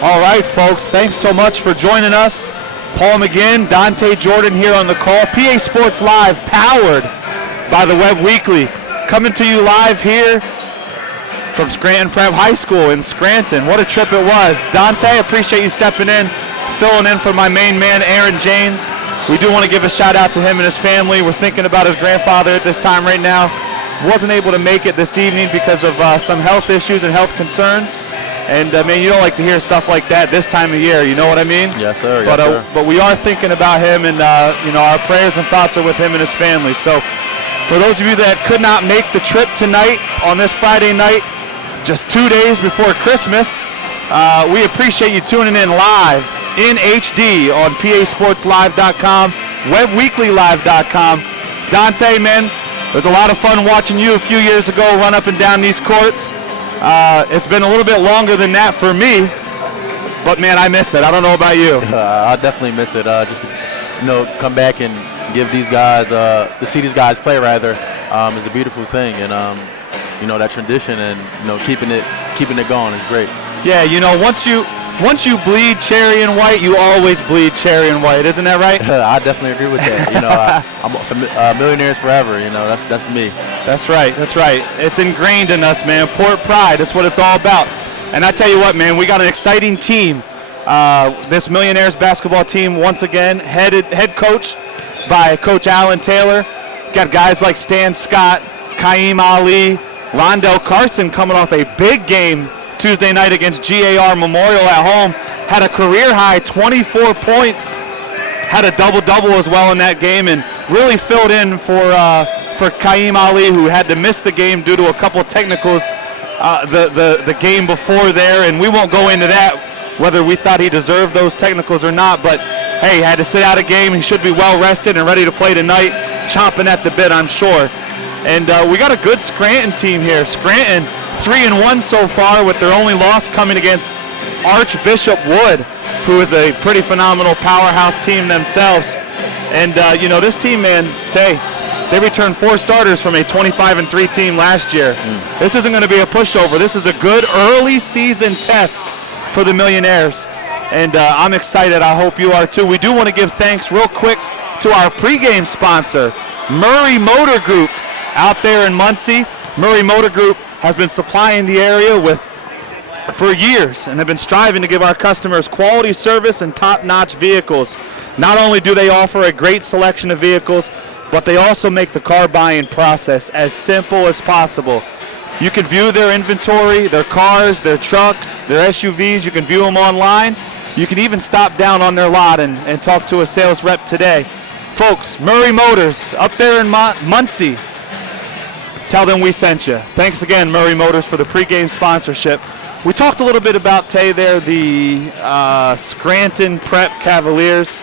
All right, folks, thanks so much for joining us. Paul McGinn, Dante Jordan here on the call. PA Sports Live, powered by the WEBB Weekly. Coming to you live here from Scranton Prep High School in Scranton. What a trip it was. Dante, appreciate you stepping in, filling in for my main man, Aaron James. We do want to give a shout out to him and his family. We're thinking about his grandfather at this time right now. Wasn't able to make it this evening because of some health issues and health concerns. And, man, you don't like to hear stuff like that this time of year. You know what I mean? Yes, sir. But, yes, sir. But we are thinking about him, and, our prayers and thoughts are with him and his family. So for those of you that could not make the trip tonight on this Friday night, just 2 days before Christmas, we appreciate you tuning in live in HD on PASportsLive.com, WebWeeklyLive.com. Dante, man, it was a lot of fun watching you a few years ago run up and down these courts. It's been a little bit longer than that for me, but man, I miss it. I don't know about you. I definitely miss it. Just come back and give these guys, to see these guys play rather, is a beautiful thing, and that tradition and keeping it going is great. Yeah, once you bleed cherry and white, you always bleed cherry and white. Isn't that right? I definitely agree with that. I'm millionaires forever. That's me. That's right. That's right. It's ingrained in us, man. Port pride. That's what it's all about. And I tell you what, man, we got an exciting team. This Millionaires basketball team, once again, head coached by Coach Alan Taylor. Got guys like Stan Scott, Kaim Ali, Rondell Carson coming off a big game Tuesday night against GAR Memorial at home. Had a career-high 24 points. Had a double-double as well in that game, and really filled in for Kaim Ali, who had to miss the game due to a couple of technicals the game before there. And we won't go into that, whether we thought he deserved those technicals or not. But, hey, had to sit out a game. He should be well-rested and ready to play tonight, chomping at the bit, I'm sure. And we got a good Scranton team here. Scranton 3-1 so far, with their only loss coming against Archbishop Wood, who is a pretty phenomenal powerhouse team themselves. And, this team, man, they returned 4 starters from a 25-3 team last year. This isn't going to be a pushover. This is a good early season test for the Millionaires. And I'm excited. I hope you are too. We do want to give thanks real quick to our pregame sponsor, Murray Motor Group, out there in Muncie. Murray Motor Group has been supplying the area for years and have been striving to give our customers quality service and top-notch vehicles. Not only do they offer a great selection of vehicles, but they also make the car buying process as simple as possible. You can view their inventory, their cars, their trucks, their SUVs. You can view them online. You can even stop down on their lot and talk to a sales rep today. Folks, Murray Motors up there in Muncie. Tell them we sent you. Thanks again, Murray Motors, for the pregame sponsorship. We talked a little bit about the Scranton Prep Cavaliers.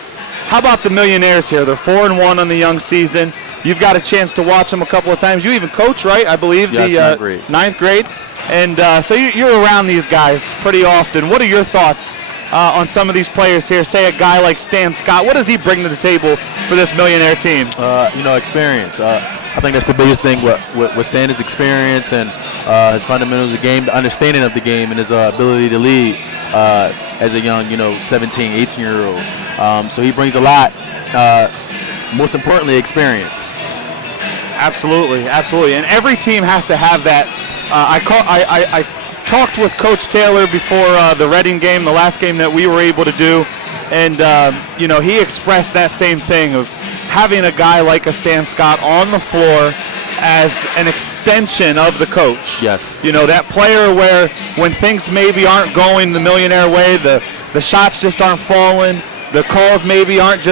How about the Millionaires here? They're 4-1 on the young season. You've got a chance to watch them a couple of times. You even coach, right? I believe yes, the ninth grade. And so you're around these guys pretty often. What are your thoughts on some of these players here? Say a guy like Stan Scott. What does he bring to the table for this Millionaire team? Experience. I think that's the biggest thing with Stan is experience and his fundamentals of the game, the understanding of the game, and his ability to lead as a young, 17, 18-year-old. So he brings a lot. Most importantly, experience. Absolutely, absolutely. And every team has to have that. I talked with Coach Taylor before the Reading game, the last game that we were able to do, and he expressed that same thing of having a guy like a Stan Scott on the floor as an extension of the coach. Yes. That player where when things maybe aren't going the Millionaire way, the shots just aren't falling, the calls maybe aren't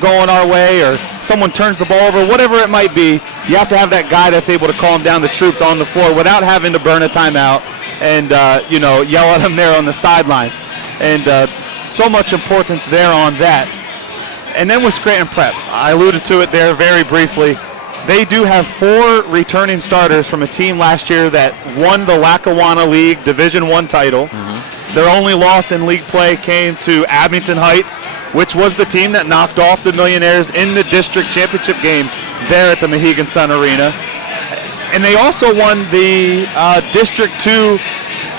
going our way, or someone turns the ball over, whatever it might be, you have to have that guy that's able to calm down the troops on the floor without having to burn a timeout and yell at them there on the sidelines. And so much importance there on that. And then with Scranton Prep, I alluded to it there very briefly. They do have 4 returning starters from a team last year that won the Lackawanna League Division I title. Mm-hmm. Their only loss in league play came to Abington Heights, which was the team that knocked off the Millionaires in the district championship game there at the Mohegan Sun Arena. And they also won the District 2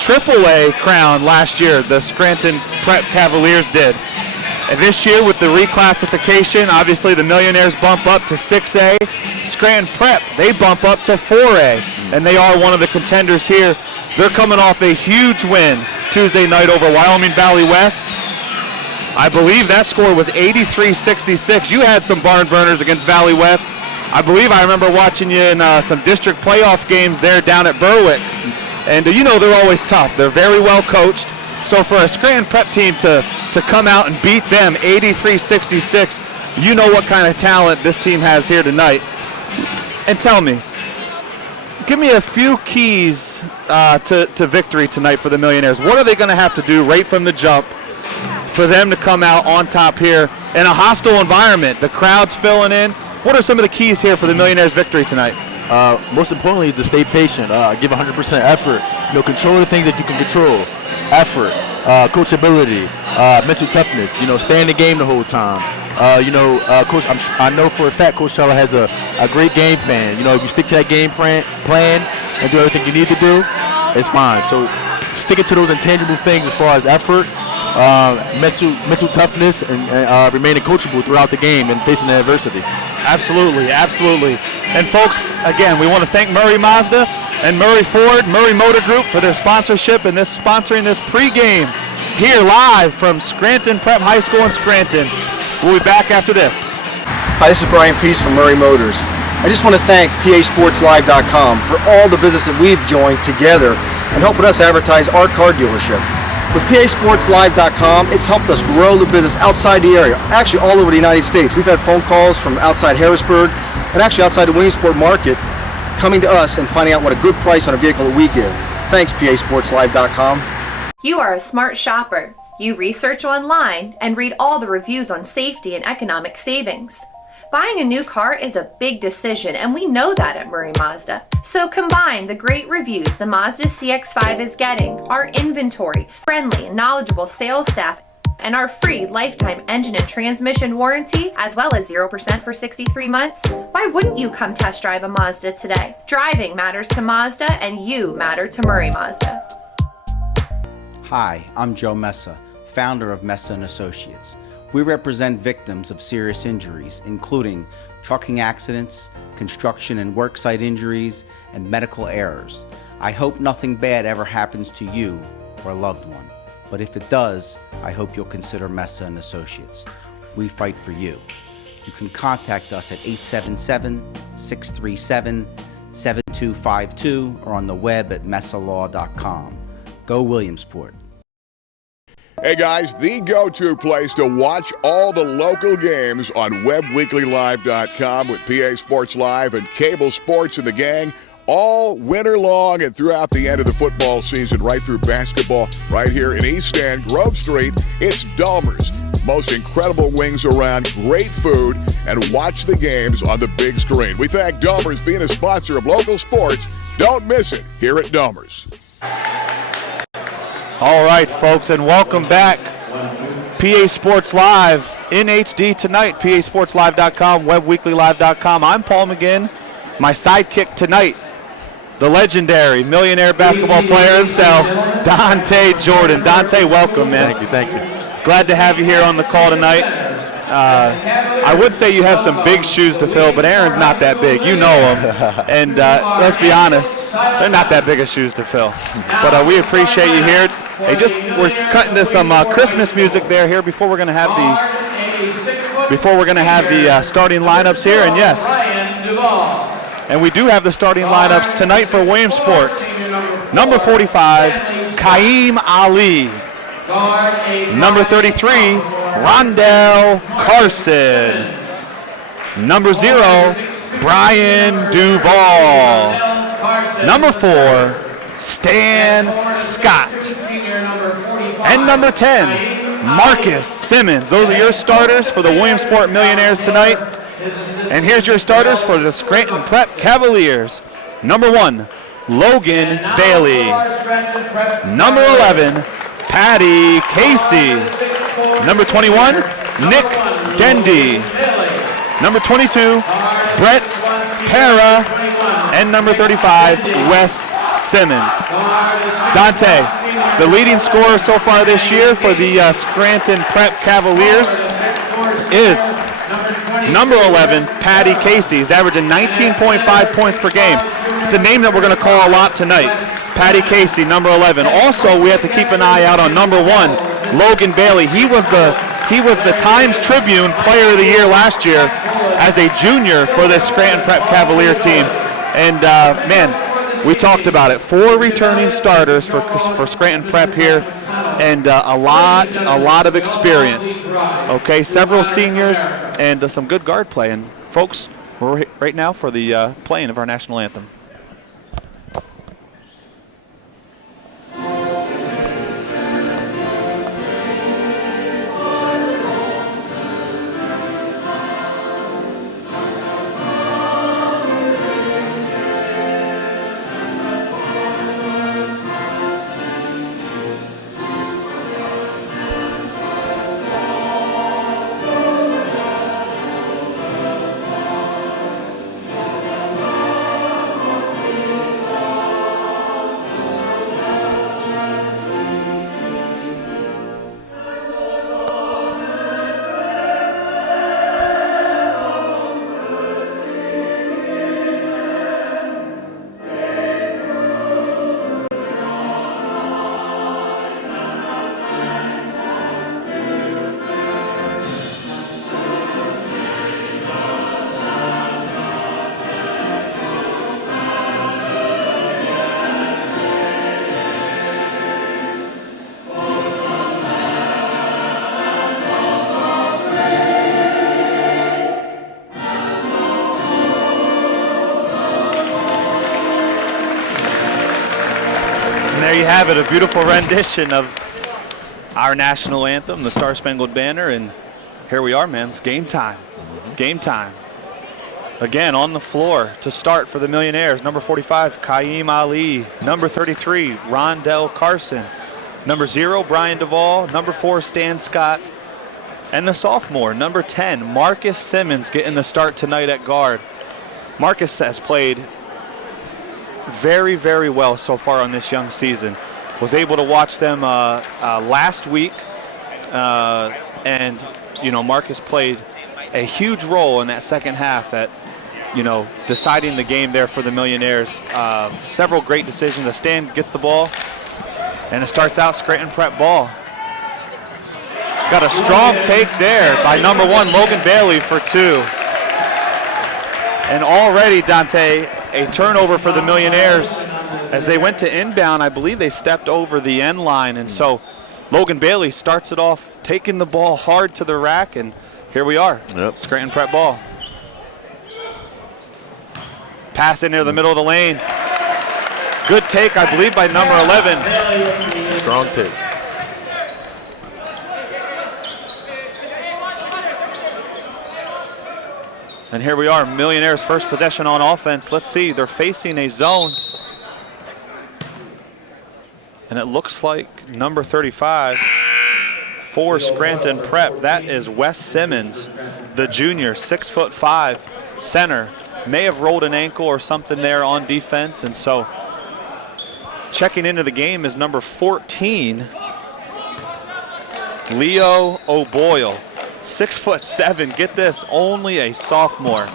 AAA crown last year, the Scranton Prep Cavaliers did. And this year with the reclassification, obviously the Millionaires bump up to 6A. Scranton Prep, they bump up to 4A. And they are one of the contenders here. They're coming off a huge win Tuesday night over Wyoming Valley West. I believe that score was 83-66. You had some barn burners against Valley West. I believe I remember watching you in some district playoff games there down at Berwick. And you know they're always tough. They're very well coached. So for a Scranton Prep team to come out and beat them 83-66, you know what kind of talent this team has here tonight. And tell me, give me a few keys to victory tonight for the Millionaires. What are they going to have to do right from the jump for them to come out on top here in a hostile environment? The crowd's filling in. What are some of the keys here for the Millionaires' victory tonight? Most importantly, to stay patient, give 100% effort. Control the things that you can control. Effort, coachability, mental toughness. Stay in the game the whole time. Coach, I know for a fact Coach Charlie has a great game plan. If you stick to that game plan and do everything you need to do, it's fine. So sticking to those intangible things as far as effort, mental toughness, and remaining coachable throughout the game and facing the adversity. Absolutely, absolutely. And folks, again, we want to thank Murray Mazda and Murray Ford, Murray Motor Group for their sponsorship and sponsoring this pregame here live from Scranton Prep High School in Scranton. We'll be back after this. Hi, this is Brian Peace from Murray Motors. I just want to thank PASportsLive.com for all the business that we've joined together and helping us advertise our car dealership. With PASportsLive.com, it's helped us grow the business outside the area, actually all over the United States. We've had phone calls from outside Harrisburg and actually outside the Williamsport market coming to us and finding out what a good price on a vehicle that we give. Thanks, PASportsLive.com. You are a smart shopper. You research online and read all the reviews on safety and economic savings. Buying a new car is a big decision, and we know that at Murray Mazda. So combine the great reviews the Mazda CX-5 is getting, our inventory, friendly and knowledgeable sales staff, and our free lifetime engine and transmission warranty, as well as 0% for 63 months. Why wouldn't you come test drive a Mazda today? Driving matters to Mazda, and you matter to Murray Mazda. Hi, I'm Joe Messa, founder of Messa & Associates. We represent victims of serious injuries, including trucking accidents, construction and worksite injuries, and medical errors. I hope nothing bad ever happens to you or a loved one. But if it does, I hope you'll consider Messa & Associates. We fight for you. You can contact us at 877-637-7252 or on the web at messalaw.com. Go Williamsport. Hey guys, the go-to place to watch all the local games on WebWeeklyLive.com with PA Sports Live and cable sports and the gang all winter long and throughout the end of the football season, right through basketball, right here in East End, Grove Street. It's Dahmer's. Most incredible wings around, great food, and watch the games on the big screen. We thank Dahmer's being a sponsor of local sports. Don't miss it here at Dahmer's. All right, folks, and welcome back. PA Sports Live in HD tonight, PASportsLive.com, WebWeeklyLive.com. I'm Paul McGinn. My sidekick tonight, the legendary millionaire basketball player himself, Dante Jordan. Dante, welcome, man. Thank you. Glad to have you here on the call tonight. I would say you have some big shoes to fill, but Aaron's not that big. You know him. And let's be honest, they're not that big of shoes to fill. But we appreciate you here. Hey, we're cutting to some Christmas music there before we're going to have the starting lineups here. And yes, and we do have the starting lineups tonight for Williamsport. Number 45, Kaim Ali. Number 33, Rondell Carson. Number 0, Brian Duvall. Number 4, Stan Scott. And number 10, Marcus Simmons. Those are your starters for the Williamsport Millionaires tonight. And here's your starters for the Scranton Prep Cavaliers. Number 1, Logan Bailey. Number 11, Patty Casey. Number 21, Nick Dendy. Number 22, Brett Para. And number 35, Wes Simmons. Dante, the leading scorer so far this year for the Scranton Prep Cavaliers is number 11, Patty Casey. He's averaging 19.5 points per game. It's a name that we're going to call a lot tonight. Patty Casey, number 11. Also, we have to keep an eye out on number 1, Logan Bailey. He was the Times Tribune Player of the Year last year as a junior for this Scranton Prep Cavalier team. And man, we talked about it. 4 returning starters for Scranton Prep here, and a lot of experience. Okay, several seniors and some good guard play. And folks, we're right now for the playing of our national anthem. There you have it, a beautiful rendition of our national anthem, the Star Spangled Banner, and here we are, man. It's game time. Game time. Again, on the floor to start for the Millionaires, number 45, Kaim Ali. Number 33, Rondell Carson. Number 0, Brian Duvall. Number 4, Stan Scott. And the sophomore, number 10, Marcus Simmons, getting the start tonight at guard. Marcus has played very, very well so far on this young season. Was able to watch them last week, and you know, Marcus played a huge role in that second half at, you know, deciding the game there for the Millionaires. Several great decisions. Stan gets the ball, and it starts out Scranton Prep ball. Got a strong take there by number 1, Logan Bailey, for 2. And already, Dante, a turnover for the Millionaires. As they went to inbound, I believe they stepped over the end line. And so Logan Bailey starts it off, taking the ball hard to the rack. And here we are, Scranton Prep ball. Pass in near the middle of the lane. Good take, I believe, by number 11. Strong take. And here we are, Millionaires' first possession on offense. Let's see, they're facing a zone. And it looks like number 35 for Scranton Prep. That is Wes Simmons, the junior, 6'5", center. May have rolled an ankle or something there on defense. And so checking into the game is number 14, Leo O'Boyle. 6'7", get this, only a sophomore.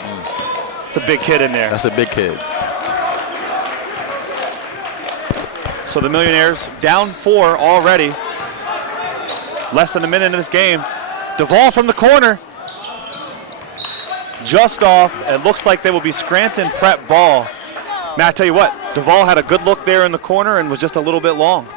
It's a big kid in there. That's a big kid. So the Millionaires down 4 already. Less than a minute into this game. Duvall from the corner. Just off. It looks like they will be Scranton Prep ball. Man, I tell you what, Duvall had a good look there in the corner and was just a little bit long.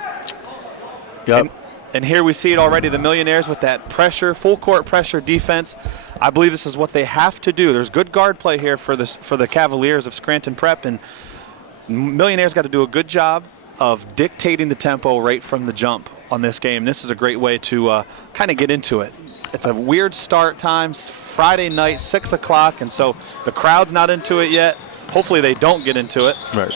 Yep. And here we see it already, the Millionaires with that pressure, full court pressure defense. I believe this is what they have to do. There's good guard play here for the Cavaliers of Scranton Prep, and Millionaires got to do a good job of dictating the tempo right from the jump on this game. This is a great way to kind of get into it. It's a weird start time, Friday night, 6 o'clock, and so the crowd's not into it yet. Hopefully they don't get into it. Right.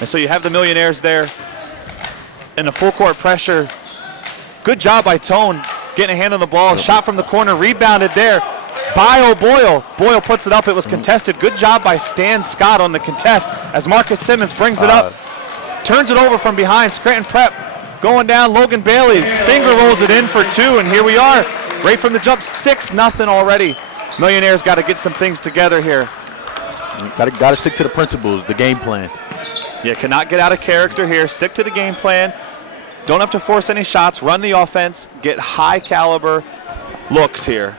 And so you have the Millionaires there in the full court pressure. Good job by Tone getting a hand on the ball. Shot from the corner, rebounded there. by O'Boyle. Boyle puts it up. It was contested. Good job by Stan Scott on the contest as Marcus Simmons brings it up. Turns it over from behind. Scranton Prep going down. Logan Bailey finger rolls it in for 2, and here we are. Right from the jump, 6-0 already. Millionaires got to get some things together here. Got to stick to the principles, the game plan. You cannot get out of character here. Stick to the game plan. Don't have to force any shots. Run the offense. Get high caliber looks here.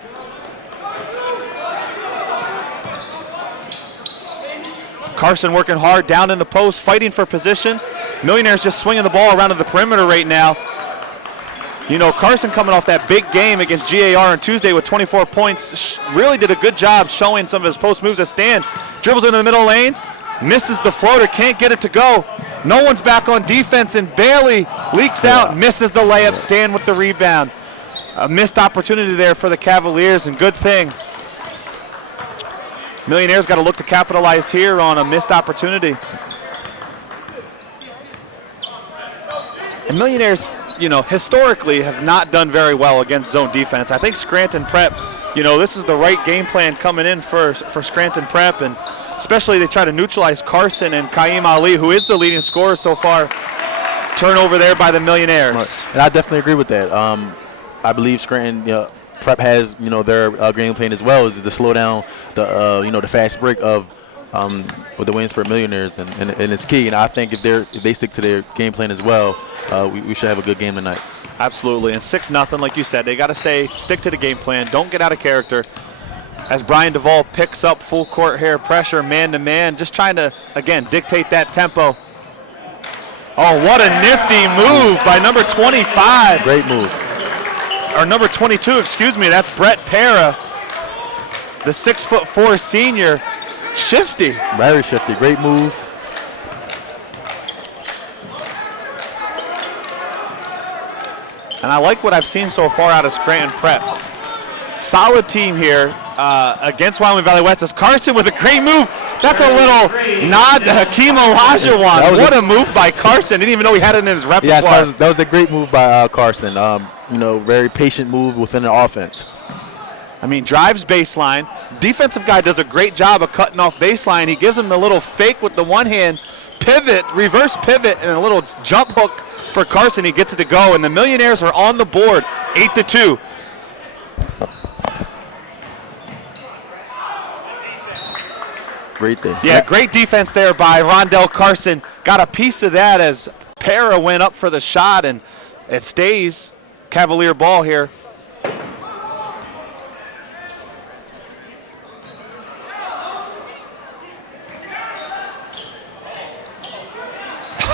Carson working hard down in the post, fighting for position. Millionaires just swinging the ball around to the perimeter right now. You know, Carson coming off that big game against GAR on Tuesday with 24 points. Really did a good job showing some of his post moves. As Stan dribbles into the middle lane, misses the floater, can't get it to go. No one's back on defense, and Bailey leaks out, misses the layup. Stan with the rebound. A missed opportunity there for the Cavaliers, and good thing. Millionaires got to look to capitalize here on a missed opportunity. And Millionaires, you know, historically have not done very well against zone defense. I think Scranton Prep, you know, this is the right game plan coming in for Scranton Prep, and especially they try to neutralize Carson and Kaim Ali, who is the leading scorer so far. Turnover there by the Millionaires. Right. And I definitely agree with that. I believe Scranton, Prep has, their game plan as well, is to slow down the, the fast break of with the Williamsport Millionaires, and it's key. And I think if they stick to their game plan as well, we should have a good game tonight. Absolutely. And 6-0, like you said, they got to stick to the game plan. Don't get out of character. As Brian Duvall picks up full court here, pressure, man-to-man, just trying to, again, dictate that tempo. Oh, what a nifty move by number 25. Great move. Or number 22, excuse me, that's Brett Para, the 6'4" senior. Shifty. Very shifty, great move. And I like what I've seen so far out of Scranton Prep. Solid team here against Wyoming Valley West. As Carson with a great move. That's a little nod to Hakeem Olajuwon. What a move by Carson. Didn't even know he had it in his repertoire. Yes, that was a great move by Carson. Very patient move within the offense. I mean, drives baseline. Defensive guy does a great job of cutting off baseline. He gives him the little fake with the one hand, pivot, reverse pivot, and a little jump hook for Carson. He gets it to go, and the Millionaires are on the board, 8-2. Great thing. Yeah, great defense there by Rondell Carson. Got a piece of that as Para went up for the shot, and it stays Cavalier ball here.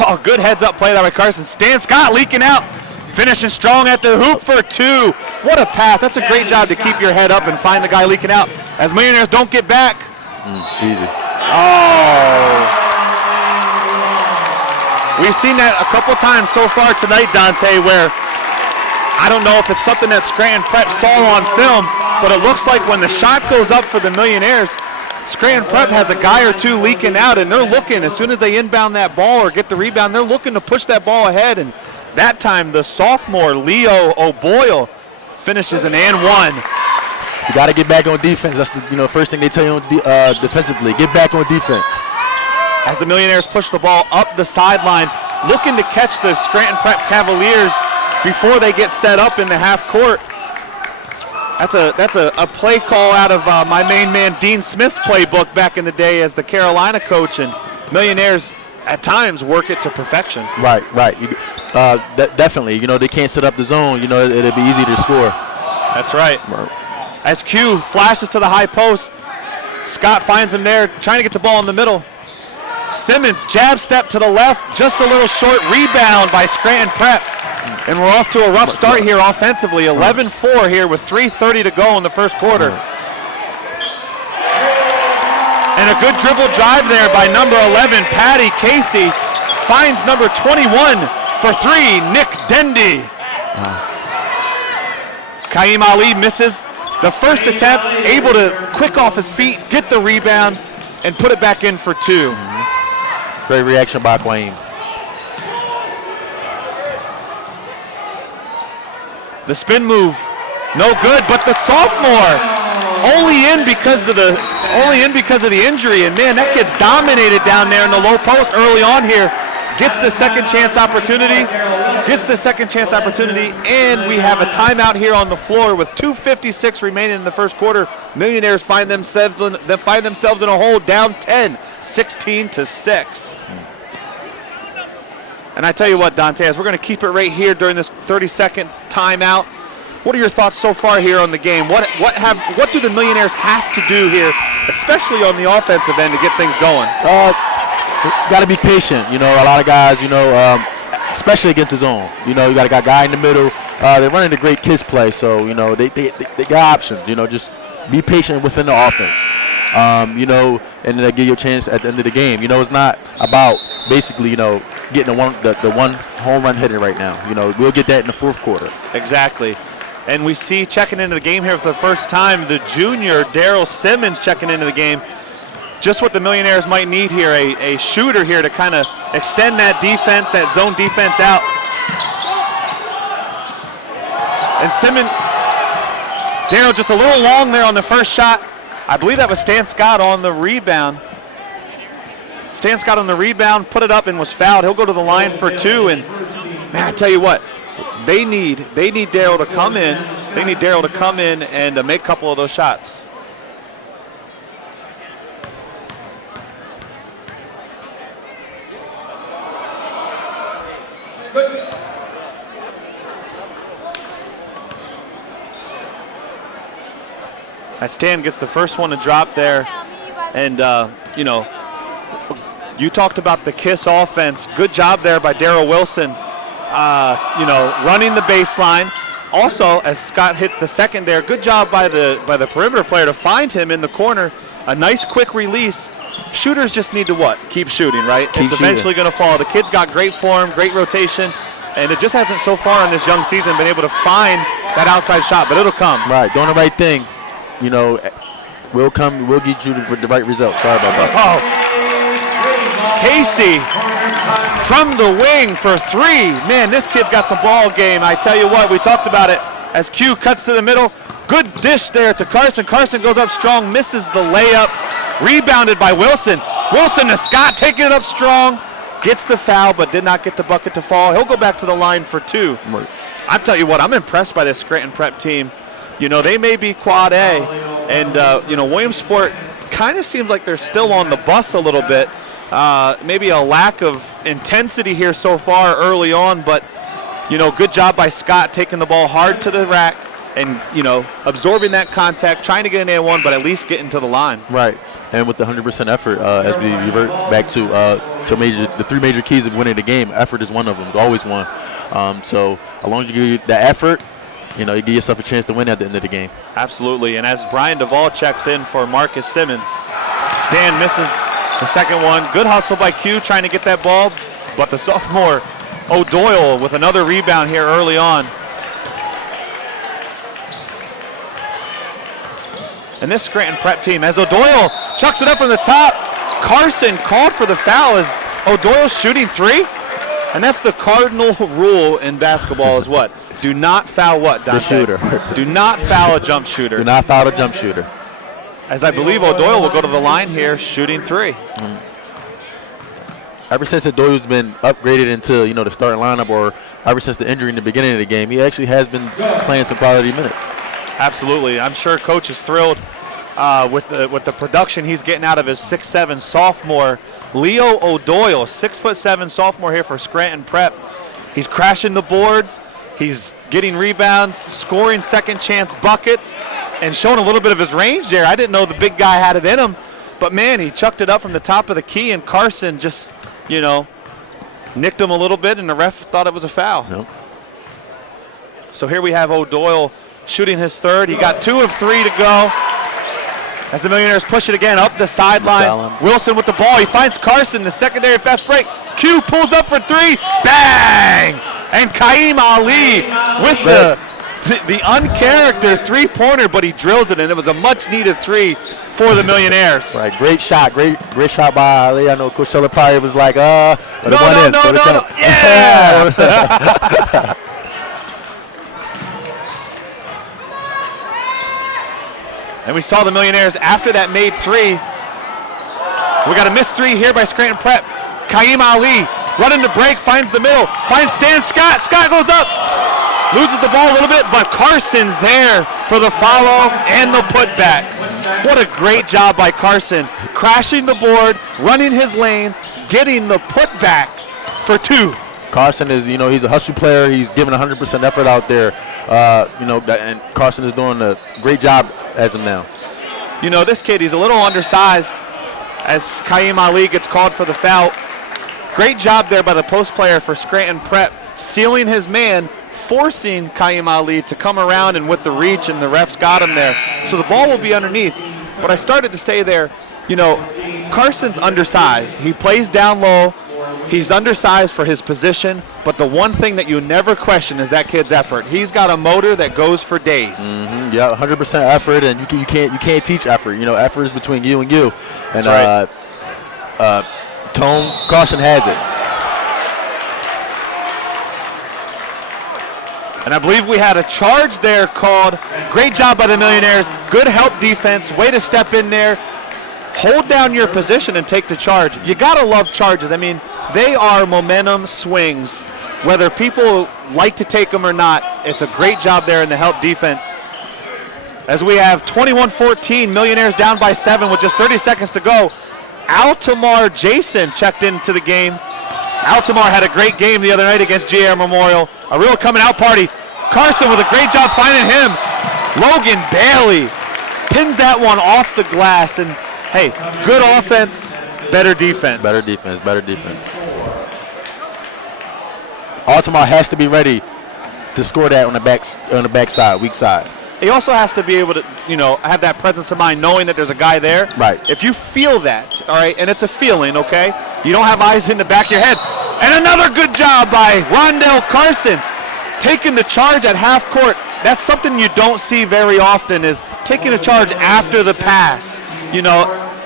Oh, good heads-up play there by Carson. Stan Scott leaking out, finishing strong at the hoop for 2. What a pass. That's a great job to keep your head up and find the guy leaking out. As Millionaires don't get back. Easy. Oh. We've seen that a couple times so far tonight, Dante, where I don't know if it's something that Scranton Prep saw on film, but it looks like when the shot goes up for the Millionaires, Scranton Prep has a guy or two leaking out, and they're looking, as soon as they inbound that ball or get the rebound, they're looking to push that ball ahead. And that time, the sophomore, Leo O'Boyle, finishes an and one. You got to get back on defense. That's the first thing they tell you on defensively. Get back on defense. As the Millionaires push the ball up the sideline, looking to catch the Scranton Prep Cavaliers before they get set up in the half court. That's a play call out of my main man Dean Smith's playbook back in the day as the Carolina coach, and Millionaires at times work it to perfection. Right. Definitely. They can't set up the zone. It'll be easy to score. That's right. As Q flashes to the high post, Scott finds him there, trying to get the ball in the middle. Simmons, jab step to the left, just a little short rebound by Scranton Prep. And we're off to a rough start here offensively. 11-4 here with 3:30 to go in the first quarter. And a good dribble drive there by number 11, Patty Casey. Finds number 21 for 3, Nick Dendy. Kaim Ali misses the first attempt, able to quick off his feet, get the rebound, and put it back in for 2. Great reaction by Kaim. The spin move, no good, but the sophomore only in because of the injury. And man, that kid's dominated down there in the low post early on here. Gets the second chance opportunity, and we have a timeout here on the floor with 2:56 remaining in the first quarter. Millionaires find themselves in a hole, down 10, 16-6. And I tell you what, Dantes, we're going to keep it right here during this 30-second timeout. What are your thoughts so far here on the game? What do the Millionaires have to do here, especially on the offensive end, to get things going? Got to be patient. A lot of guys, especially against his own. You got a guy in the middle. They're running a great kiss play, so, they got options. Just be patient within the offense. And then they give you a chance at the end of the game. It's not about basically, getting the one home run hitter right now. We'll get that in the fourth quarter. Exactly. And we see checking into the game here for the first time, the junior, Daryl Simmons, checking into the game. Just what the Millionaires might need here, a shooter here to kind of extend that defense, that zone defense out. And Simmons, Daryl just a little long there on the first shot. I believe that was Stan Scott on the rebound. Stan Scott on the rebound, put it up and was fouled. He'll go to the line for two. And man, I tell you what, they need Daryl to come in. They need Daryl to come in and make a couple of those shots. As Stan gets the first one to drop there, and you talked about the KISS offense. Good job there by Darrell Wilson, running the baseline. Also, as Scott hits the second there, good job by the perimeter player to find him in the corner. A nice quick release. Shooters just need to what? Keep shooting, right? It's eventually going to fall. The kid's got great form, great rotation, and it just hasn't so far in this young season been able to find that outside shot, but it'll come. Right, doing the right thing. We'll get you the right result. Sorry about that. Casey from the wing for three. Man, this kid's got some ball game. I tell you what, we talked about it as Q cuts to the middle. Good dish there to Carson. Carson goes up strong, misses the layup. Rebounded by Wilson. Wilson to Scott, taking it up strong. Gets the foul, but did not get the bucket to fall. He'll go back to the line for two. Right. I tell you what, I'm impressed by this Scranton Prep team. They may be quad A, and, Williamsport kind of seems like they're still on the bus a little bit. Maybe a lack of intensity here so far early on, but, good job by Scott taking the ball hard to the rack and, absorbing that contact, trying to get an A1, but at least getting to the line. Right, and with the 100% effort, as we revert back to the three major keys of winning the game, effort is one of them. It's always one. So as long as you give that effort, you give yourself a chance to win at the end of the game. Absolutely, and as Brian Duvall checks in for Marcus Simmons, Stan misses the second one. Good hustle by Q trying to get that ball, but the sophomore O'Doyle with another rebound here early on. And this Scranton Prep team, as O'Doyle chucks it up from the top, Carson called for the foul as O'Doyle shooting three. And that's the cardinal rule in basketball is what? Do not foul what, Dante? The shooter. Do not foul a jump shooter. Do not foul a jump shooter. As I believe O'Doyle will go to the line here shooting three. Ever since O'Doyle's been upgraded into, the starting lineup, or ever since the injury in the beginning of the game, he actually has been playing some quality minutes. Absolutely. I'm sure Coach is thrilled with the production he's getting out of his 6'7" sophomore, Leo O'Doyle, 6'7" sophomore here for Scranton Prep. He's crashing the boards. He's getting rebounds, scoring second chance buckets, and showing a little bit of his range there. I didn't know the big guy had it in him, but man, he chucked it up from the top of the key, and Carson just, nicked him a little bit, and the ref thought it was a foul. Nope. So here we have O'Doyle shooting his third. He got 2 of 3 to go. As the Millionaires push it again up the sideline. Wilson with the ball. He finds Carson, the secondary fast break. Q pulls up for 3. Bang! And Kaim Ali with the uncharacter three-pointer, but he drills it, and it was a much-needed 3 for the Millionaires. Right, great shot by Ali. I know Coach Sheller probably was like, No. Yeah! And we saw the Millionaires after that made three. We got a missed three here by Scranton Prep. Kaim Ali running to break, finds the middle, finds Stan Scott. Scott goes up, loses the ball a little bit, but Carson's there for the follow and the putback. What a great job by Carson, crashing the board, running his lane, getting the putback for two. Carson is, he's a hustle player. He's giving 100% effort out there, and Carson is doing a great job as of now. This kid, he's a little undersized as Kaim Ali gets called for the foul. Great job there by the post player for Scranton Prep, sealing his man, forcing Kaim Ali to come around, and with the reach, and the refs got him there. So the ball will be underneath. But I started to say there, Carson's undersized. He plays down low. He's undersized for his position, but the one thing that you never question is that kid's effort. He's got a motor that goes for days. Mm-hmm. Yeah, 100% effort, and you can't teach effort. Effort is between you and you. And right. Tone Carson has it. And I believe we had a charge there called. Great job by the Millionaires. Good help defense. Way to step in there. Hold down your position and take the charge. You got to love charges. I mean, they are momentum swings. Whether people like to take them or not, it's a great job there in the help defense. As we have 21-14, Millionaires down by 7 with just 30 seconds to go. Altamar Jason checked into the game. Altamar had a great game the other night against GR Memorial. A real coming out party. Carson with a great job finding him. Logan Bailey pins that one off the glass. And hey, good offense, better defense. Better defense, better defense. Altamar has to be ready to score that on the backside, weak side. He also has to be able to, have that presence of mind, knowing that there's a guy there. Right. If you feel that, all right, and it's a feeling, okay, you don't have eyes in the back of your head. And another good job by Rondell Carson, taking the charge at half court. That's something you don't see very often, is taking a charge after the pass.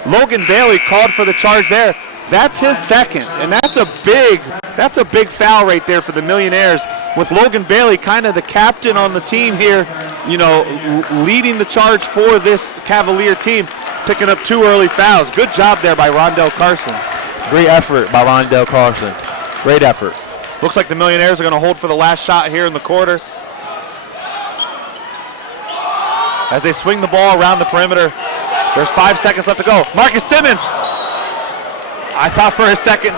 Logan Bailey called for the charge there. That's his second, and that's a big foul right there for the Millionaires, with Logan Bailey kind of the captain on the team here, leading the charge for this Cavalier team, picking up 2 early fouls. Good job there by Rondell Carson. Great effort by Rondell Carson. Great effort. Looks like the Millionaires are going to hold for the last shot here in the quarter. As they swing the ball around the perimeter, there's 5 seconds left to go. Marcus Simmons. I thought for a second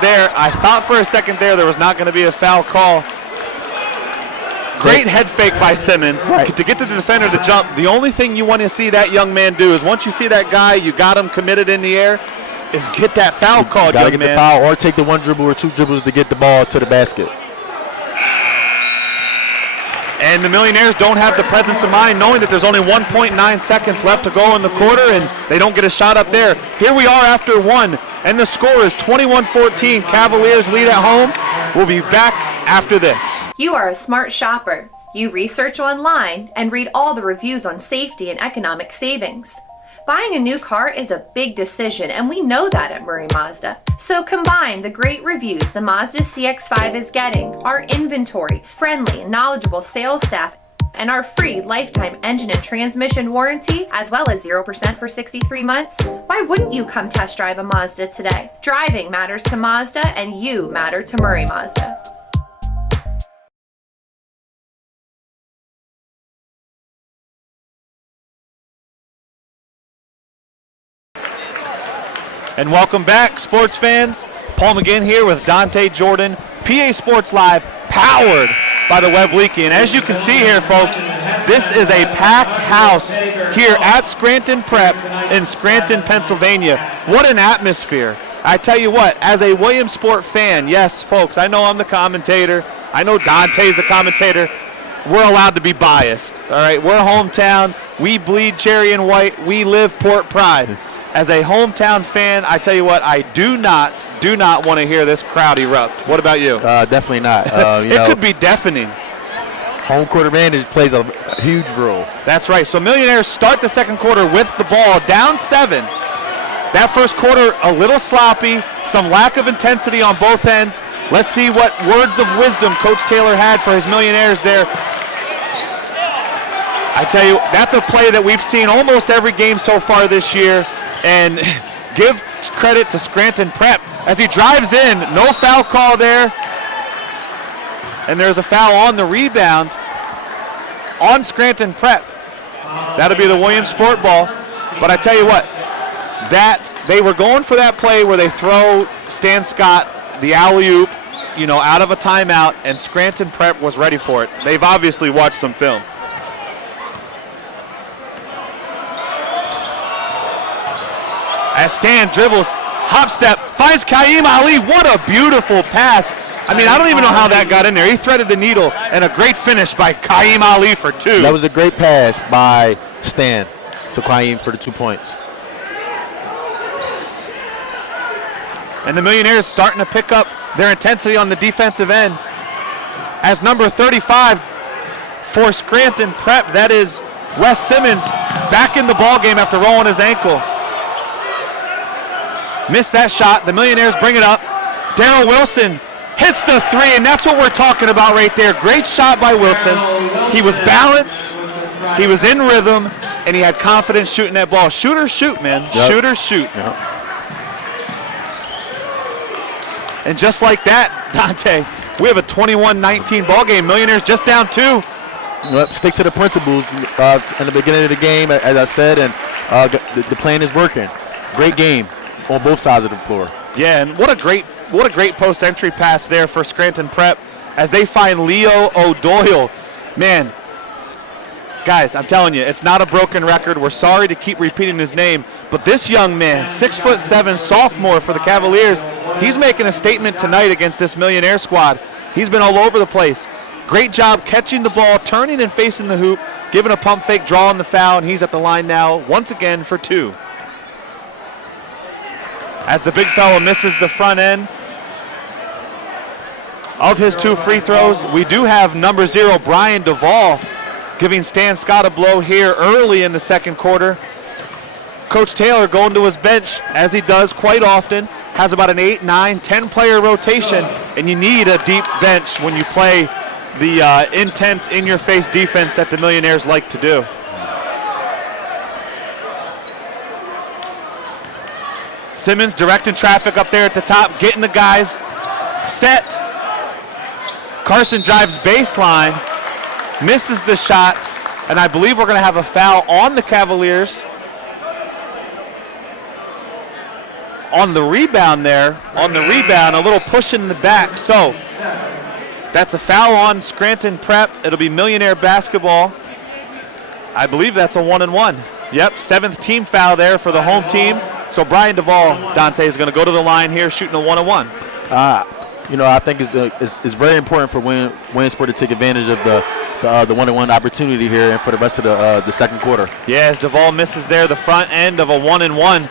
there was not going to be a foul call. Great head fake by Simmons. Right. To get the defender to jump. The only thing you want to see that young man do is, once you see that guy, you got him committed in the air, is get that foul called, young man. Got to get the foul, or take the 1 dribble or 2 dribbles to get the ball to the basket. And the Millionaires don't have the presence of mind, knowing that there's only 1.9 seconds left to go in the quarter, and they don't get a shot up there. Here we are after 1, and the score is 21-14. Cavaliers lead at home. We'll be back after this. You are a smart shopper. You research online and read all the reviews on safety and economic savings. Buying a new car is a big decision, and we know that at Murray Mazda. So combine the great reviews the Mazda CX-5 is getting, our inventory, friendly and knowledgeable sales staff, and our free lifetime engine and transmission warranty, as well as 0% for 63 months. Why wouldn't you come test drive a Mazda today? Driving matters to Mazda, and you matter to Murray Mazda. And welcome back, sports fans. Paul McGinn here with Dante Jordan, PA Sports Live, powered by the WEBB Leaky. And as you can see here, folks, this is a packed house here at Scranton Prep in Scranton, Pennsylvania. What an atmosphere. I tell you what, as a Williamsport fan, yes, folks, I know I'm the commentator. I know Dante's a commentator. We're allowed to be biased, all right? We're hometown. We bleed cherry and white. We live Port Pride. As a hometown fan, I tell you what, I do not want to hear this crowd erupt. What about you? Definitely not. It could be deafening. Home court advantage plays a huge role. That's right. So Millionaires start the second quarter with the ball down 7. That first quarter a little sloppy, some lack of intensity on both ends. Let's see what words of wisdom Coach Taylor had for his Millionaires there. I tell you, that's a play that we've seen almost every game so far this year. And give credit to Scranton Prep as he drives in. No foul call there. And there's a foul on the rebound on Scranton Prep. That'll be the Williamsport ball. But I tell you what, that they were going for that play where they throw Stan Scott the alley-oop, out of a timeout, and Scranton Prep was ready for it. They've obviously watched some film. As Stan dribbles, hop step, finds Kaim Ali. What a beautiful pass. I don't even know how that got in there. He threaded the needle, and a great finish by Kaim Ali for 2. That was a great pass by Stan to Kaim for the 2 points. And the Millionaires starting to pick up their intensity on the defensive end. As number 35 for Scranton Prep, that is Wes Simmons, back in the ball game after rolling his ankle. Missed that shot. The Millionaires bring it up. Daryl Wilson hits the 3, and that's what we're talking about right there. Great shot by Wilson. He was balanced, he was in rhythm, and he had confidence shooting that ball. Shoot or shoot, man. Yep. Shoot or shoot. Yep. And just like that, Dante, we have a 21-19 ball game. Millionaires just down 2. Yep. Stick to the principles in the beginning of the game, as I said, and the plan is working. Great game on both sides of the floor. Yeah, and what a great post-entry pass there for Scranton Prep as they find Leo O'Doyle. Man, guys, I'm telling you, it's not a broken record. We're sorry to keep repeating his name, but this young man, 6'7", sophomore for the Cavaliers, he's making a statement tonight against this Millionaire squad. He's been all over the place. Great job catching the ball, turning and facing the hoop, giving a pump fake, drawing the foul, and he's at the line now once again for 2. As the big fella misses the front end of his 2 free throws, we do have number 0, Brian Duvall, giving Stan Scott a blow here early in the second quarter. Coach Taylor going to his bench, as he does quite often, has about an 8, 9, 10-player rotation, and you need a deep bench when you play the intense, in-your-face defense that the Millionaires like to do. Simmons directing traffic up there at the top, getting the guys set. Carson drives baseline, misses the shot, and I believe we're going to have a foul on the Cavaliers. On the rebound there, a little push in the back. So that's a foul on Scranton Prep. It'll be Millionaire basketball. I believe that's a 1-and-1. Yep, 7th team foul there for the home team. So Brian Duvall, Dante, is going to go to the line here shooting a 1-and-1. I think it's very important for Williamsport to take advantage of the 1-and-1 opportunity here and for the rest of the second quarter. Yeah, as Duvall misses there, the front end of a 1-and-1.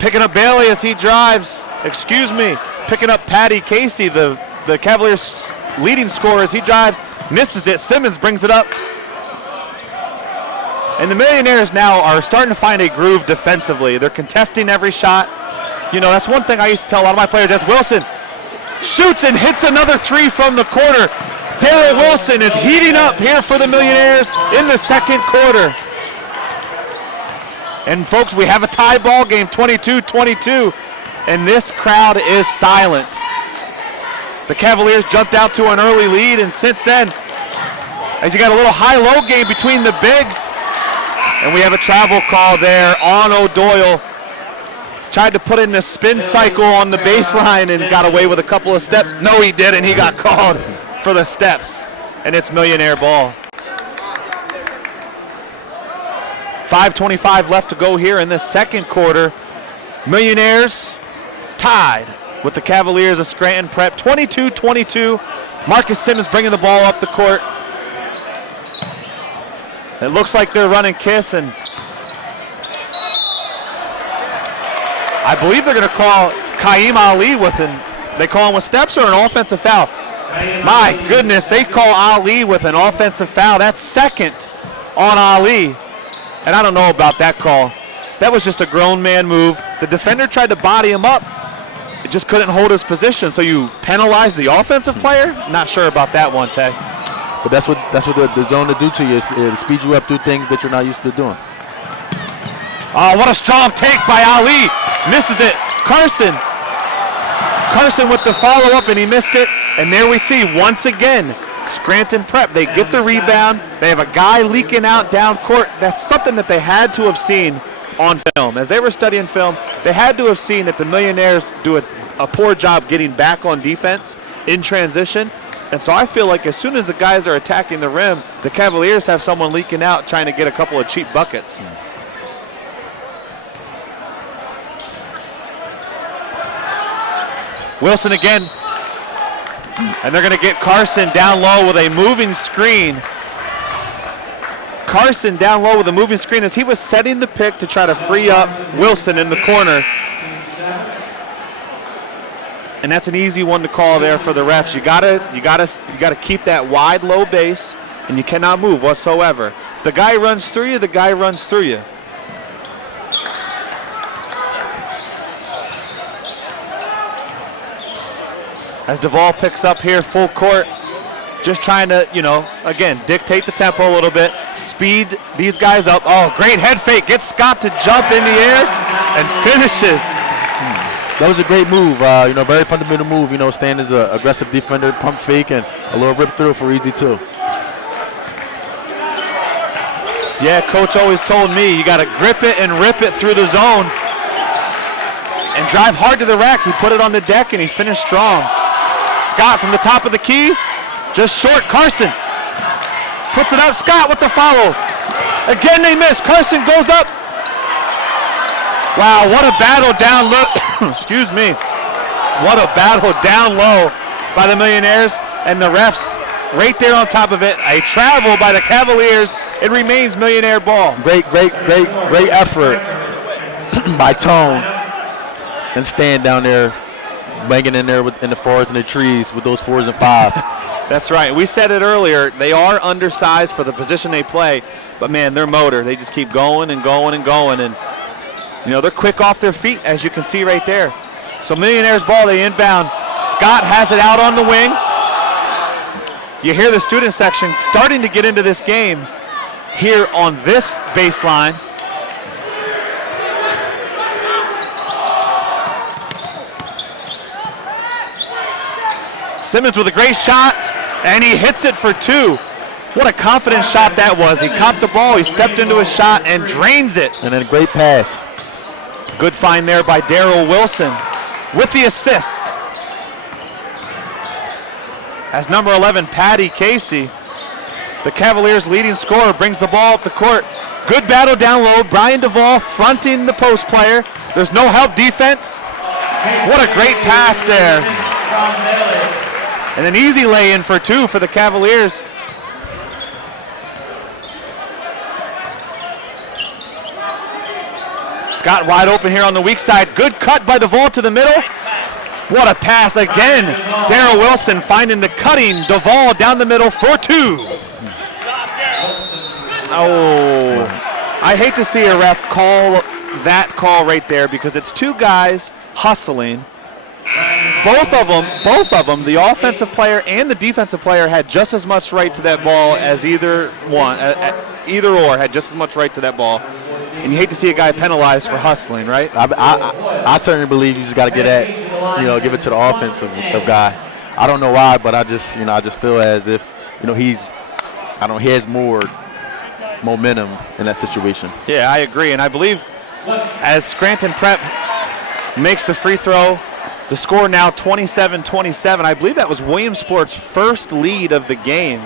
Picking up Bailey as he drives. Picking up Patty Casey, the Cavaliers' leading scorer, as he drives. Misses it. Simmons brings it up. And the Millionaires now are starting to find a groove defensively. They're contesting every shot. That's one thing I used to tell a lot of my players. That's Wilson shoots and hits another 3 from the corner. Daryl Wilson is heating up here for the Millionaires in the second quarter. And folks, we have a tie ball game, 22-22, and this crowd is silent. The Cavaliers jumped out to an early lead, and since then, as you got a little high-low game between the bigs, and we have a travel call there on O'Doyle. Tried to put in the spin cycle on the baseline and got away with a couple of steps. No, he didn't. He got called for the steps, and it's Millionaire ball. 5:25 left to go here in the second quarter. Millionaires tied with the Cavaliers of Scranton Prep, 22-22. Marcus Simmons bringing the ball up the court. It looks like they're running kiss, and I believe they're going to call Kaim Ali they call him with steps or an offensive foul? My goodness, they call Ali with an offensive foul. That's second on Ali. And I don't know about that call. That was just a grown man move. The defender tried to body him up. It just couldn't hold his position. So you penalize the offensive player? Not sure about that one, Tay. But that's what the zone to do to you. It speeds you up, do things that you're not used to doing. Oh, what a strong take by Ali. Misses it. Carson with the follow-up, and he missed it. And there we see, once again, Scranton Prep. They get the rebound. They have a guy leaking out down court. That's something that they had to have seen on film. As they were studying film, they had to have seen that the Millionaires do a poor job getting back on defense in transition. And so I feel like as soon as the guys are attacking the rim, the Cavaliers have someone leaking out trying to get a couple of cheap buckets. Wilson again, and they're going to get Carson down low with a moving screen. Carson down low with a moving screen as he was setting the pick to try to free up Wilson in the corner. And that's an easy one to call there for the refs. You gotta keep that wide low base, and you cannot move whatsoever. If the guy runs through you, the guy runs through you. As Duvall picks up here full court, just trying to, again, dictate the tempo a little bit, speed these guys up. Oh, great head fake. Gets Scott to jump in the air and finishes. That was a great move, very fundamental move. Stan is an aggressive defender, pump fake, and a little rip through for easy too. Yeah, coach always told me you got to grip it and rip it through the zone and drive hard to the rack. He put it on the deck and he finished strong. Scott from the top of the key, just short. Carson puts it up. Scott with the follow. Again they miss. Carson goes up. Wow, what a battle down low. Excuse me. What a battle down low by the Millionaires, and the refs right there on top of it. A travel by the Cavaliers. It remains Millionaire ball. Great effort by Tone and Stan down there, banging in there in the fours and the trees with those 4s and 5s. That's right. We said it earlier. They are undersized for the position they play, but man, their motor, they just keep going and going and going, and they're quick off their feet, as you can see right there. So Millionaires ball, they inbound. Scott has it out on the wing. You hear the student section starting to get into this game here on this baseline. Simmons with a great shot, and he hits it for 2. What a confident shot that was. He caught the ball, he stepped into his shot, and drains it. And then a great pass. Good find there by Darryl Wilson with the assist. As number 11, Patty Casey, the Cavaliers' leading scorer, brings the ball up the court. Good battle down low. Brian Duvall fronting the post player. There's no help defense. What a great pass there. And an easy lay-in for 2 for the Cavaliers. Scott wide open here on the weak side. Good cut by Duvall to the middle. What a pass again. Darryl Wilson finding the cutting Duvall down the middle for 2. Oh, I hate to see a ref call that call right there because it's 2 guys hustling. Both of them, the offensive player and the defensive player had just as much right to that ball as either or had just as much right to that ball. And you hate to see a guy penalized for hustling, right? I certainly believe you just got to get at, give it to the offensive guy. I don't know why, but I just feel as if, he has more momentum in that situation. Yeah, I agree. And I believe as Scranton Prep makes the free throw, the score now 27-27. I believe that was Williamsport's first lead of the game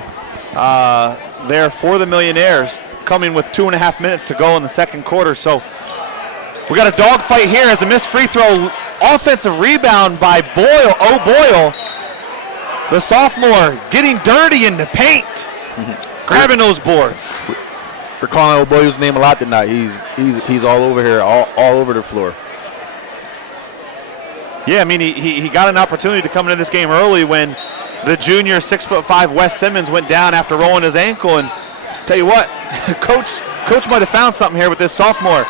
there for the Millionaires, coming with 2.5 minutes to go in the second quarter. So we got a dogfight here as a missed free throw. Offensive rebound by Boyle. Oh, Boyle, the sophomore, getting dirty in the paint, grabbing those boards. We're calling Boyle's name a lot tonight. He's all over here, all over the floor. Yeah, I mean, he got an opportunity to come into this game early when the junior 6'5" Wes Simmons went down after rolling his ankle. And tell you what, coach might have found something here with this sophomore.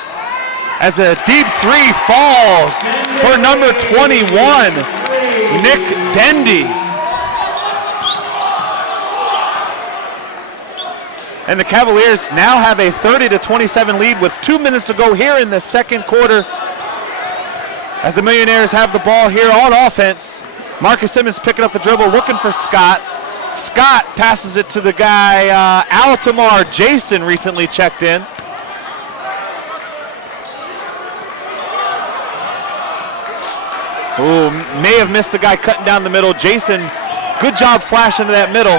As a deep 3 falls for number 21, Nick Dendy. And the Cavaliers now have a 30-27 lead with 2 minutes to go here in the second quarter. As the Millionaires have the ball here on offense. Marcus Simmons picking up the dribble, looking for Scott. Scott passes it to the guy, Altamar Jason recently checked in. Ooh, may have missed the guy cutting down the middle. Jason, good job flashing to that middle.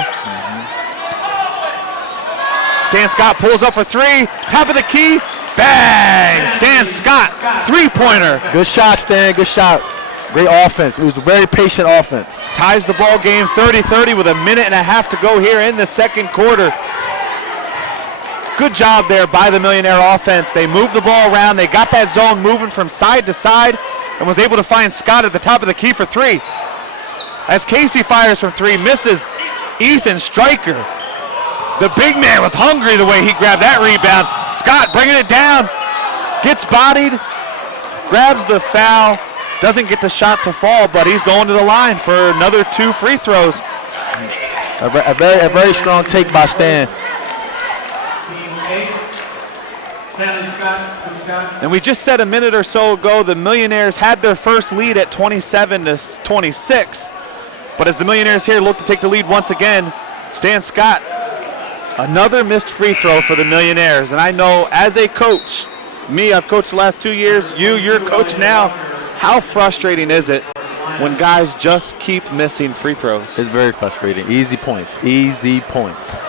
Stan Scott pulls up for three. Top of the key. Bang! Stan Scott, three-pointer. Good shot, Stan. Good shot. Great offense. It was a very patient offense. Ties the ball game 30-30 with a minute and a half to go here in the second quarter. Good job there by the Millionaire offense. They moved the ball around. They got that zone moving from side to side and was able to find Scott at the top of the key for three. As Casey fires from three, misses. Ethan Stryker. The big man was hungry the way he grabbed that rebound. Scott bringing it down. Gets bodied. Grabs the foul. Doesn't get the shot to fall, but he's going to the line for another 2 free throws. A very strong take by Stan. And we just said a minute or so ago the Millionaires had their first lead at 27-26. But as the Millionaires here look to take the lead once again, Stan Scott, another missed free throw for the Millionaires. And I know as a coach, me, I've coached the last 2 years, you're coach now. How frustrating is it when guys just keep missing free throws? It's very frustrating. Easy points. Easy points.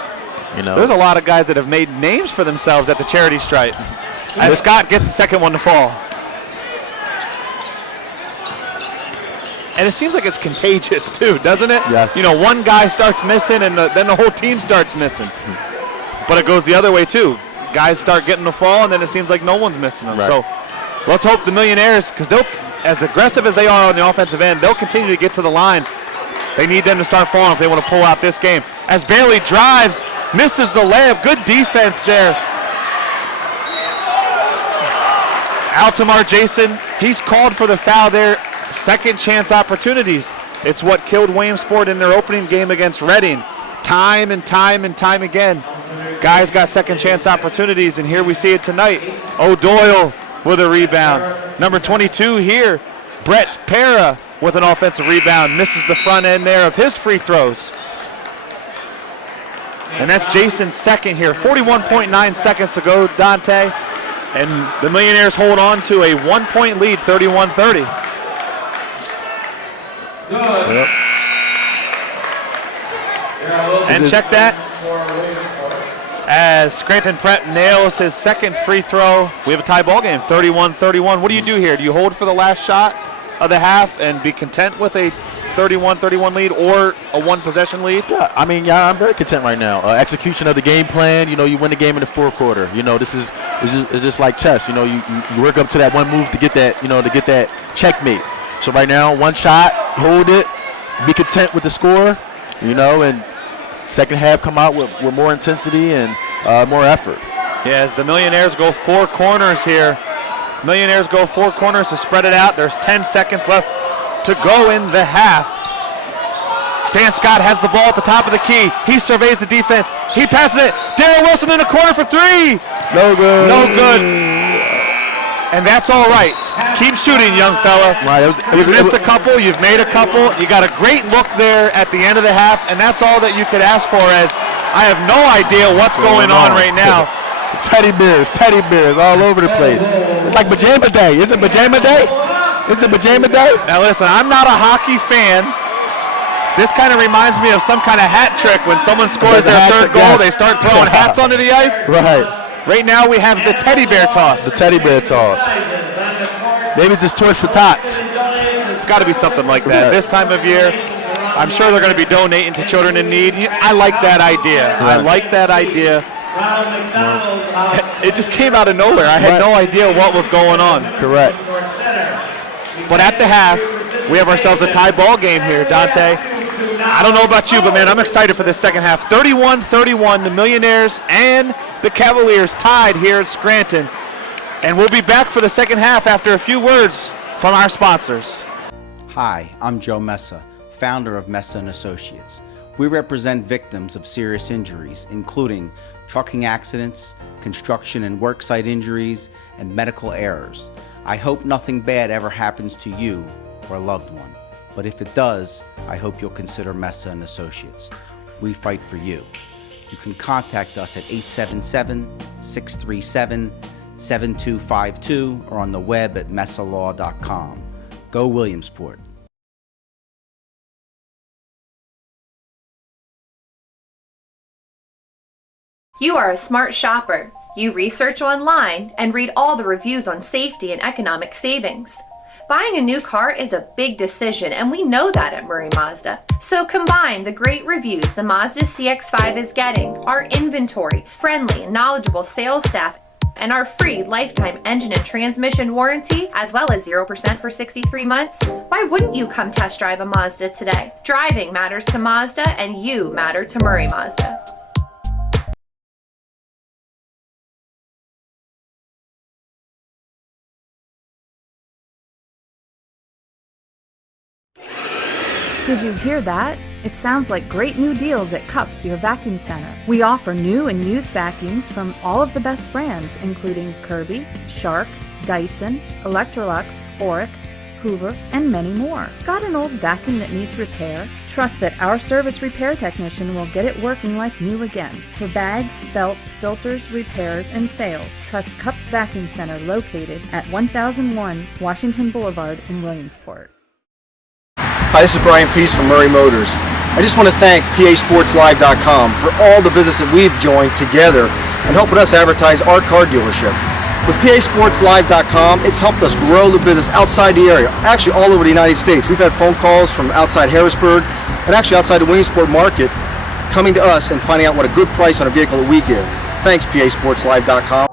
You know, there's a lot of guys that have made names for themselves at the charity stripe. As Scott gets the second one to fall. And it seems like it's contagious too, doesn't it? Yes. You know, one guy starts missing and then the whole team starts missing. But it goes the other way too. Guys start getting the fall and then it seems like no one's missing them. Right. So let's hope the Millionaires, because they'll, as aggressive as they are on the offensive end, they'll continue to get to the line. They need them to start falling if they want to pull out this game. As Bailey drives, misses the layup. Good defense there. Altamar Jason, he's called for the foul there. Second chance opportunities. It's what killed Williamsport in their opening game against Reading. Time and time and time again. Guys got second chance opportunities, and here we see it tonight. O'Doyle with a rebound. Number 22 here, Brett Para with an offensive rebound. Misses the front end there of his free throws. And that's Jason's second here. 41.9 seconds to go, Dante. And the Millionaires hold on to a 1-point lead, 31-30. Yep. And check that. As Scranton Prep nails his second free throw, we have a tie ball game, 31-31. What do you do here? Do you hold for the last shot of the half and be content with a 31-31 lead or a one-possession lead? Yeah, I mean, yeah, I'm very content right now. Execution of the game plan, you know, you win the game in the fourth quarter. You know, this is just like chess. You know, you work up to that one move to get that, you know, to get that checkmate. So right now, one shot, hold it, be content with the score, you know, and second half come out with more intensity and more effort. Yeah, as the Millionaires go 4 corners here. Millionaires go 4 corners to spread it out. There's 10 seconds left to go in the half. Stan Scott has the ball at the top of the key. He surveys the defense. He passes it. Darryl Wilson in the corner for three. No good. No good. And that's all right. Keep shooting, young fella. Right, You've missed a couple. You've made a couple. You got a great look there at the end of the half, and that's all that you could ask for, as I have no idea what's going on right now. Teddy bears all over the place. It's like pajama day. Is it pajama day? Is it pajama day? Now listen, I'm not a hockey fan. This kind of reminds me of some kind of hat trick. When someone scores their third goal, they start throwing hats onto the ice. Right. Right now we have the teddy bear toss. The teddy bear toss. Maybe it's just torch for tots. It's got to be something like that. This time of year, I'm sure they're going to be donating to children in need. I like that idea. Right. I like that idea. It just came out of nowhere. I had no idea what was going on. Correct. But at the half, we have ourselves a tie ball game here, Dante. I don't know about you, but man, I'm excited for this second half. 31-31, the Millionaires and the Cavaliers tied here at Scranton. And we'll be back for the second half after a few words from our sponsors. Hi, I'm Joe Messa, founder of Messa & Associates. We represent victims of serious injuries, including trucking accidents, construction and worksite injuries, and medical errors. I hope nothing bad ever happens to you or a loved one. But if it does, I hope you'll consider Messa and Associates. We fight for you. You can contact us at 877-637-7252 or on the web at messalaw.com. Go Williamsport. You are a smart shopper. You research online and read all the reviews on safety and economic savings. Buying a new car is a big decision, and we know that at Murray Mazda. So combine the great reviews the Mazda CX-5 is getting, our inventory, friendly and knowledgeable sales staff, and our free lifetime engine and transmission warranty, as well as 0% for 63 months. Why wouldn't you come test drive a Mazda today? Driving matters to Mazda, and you matter to Murray Mazda. Did you hear that? It sounds like great new deals at Cups, your vacuum center. We offer new and used vacuums from all of the best brands, including Kirby, Shark, Dyson, Electrolux, Auric, Hoover, and many more. Got an old vacuum that needs repair? Trust that our service repair technician will get it working like new again. For bags, belts, filters, repairs, and sales, trust Cups Vacuum Center located at 1001 Washington Boulevard in Williamsport. Hi, this is Brian Pease from Murray Motors. I just want to thank PASportsLive.com for all the business that we've joined together and helping us advertise our car dealership. With PASportsLive.com, it's helped us grow the business outside the area, actually all over the United States. We've had phone calls from outside Harrisburg and actually outside the Williamsport market coming to us and finding out what a good price on a vehicle that we give. Thanks, PASportsLive.com.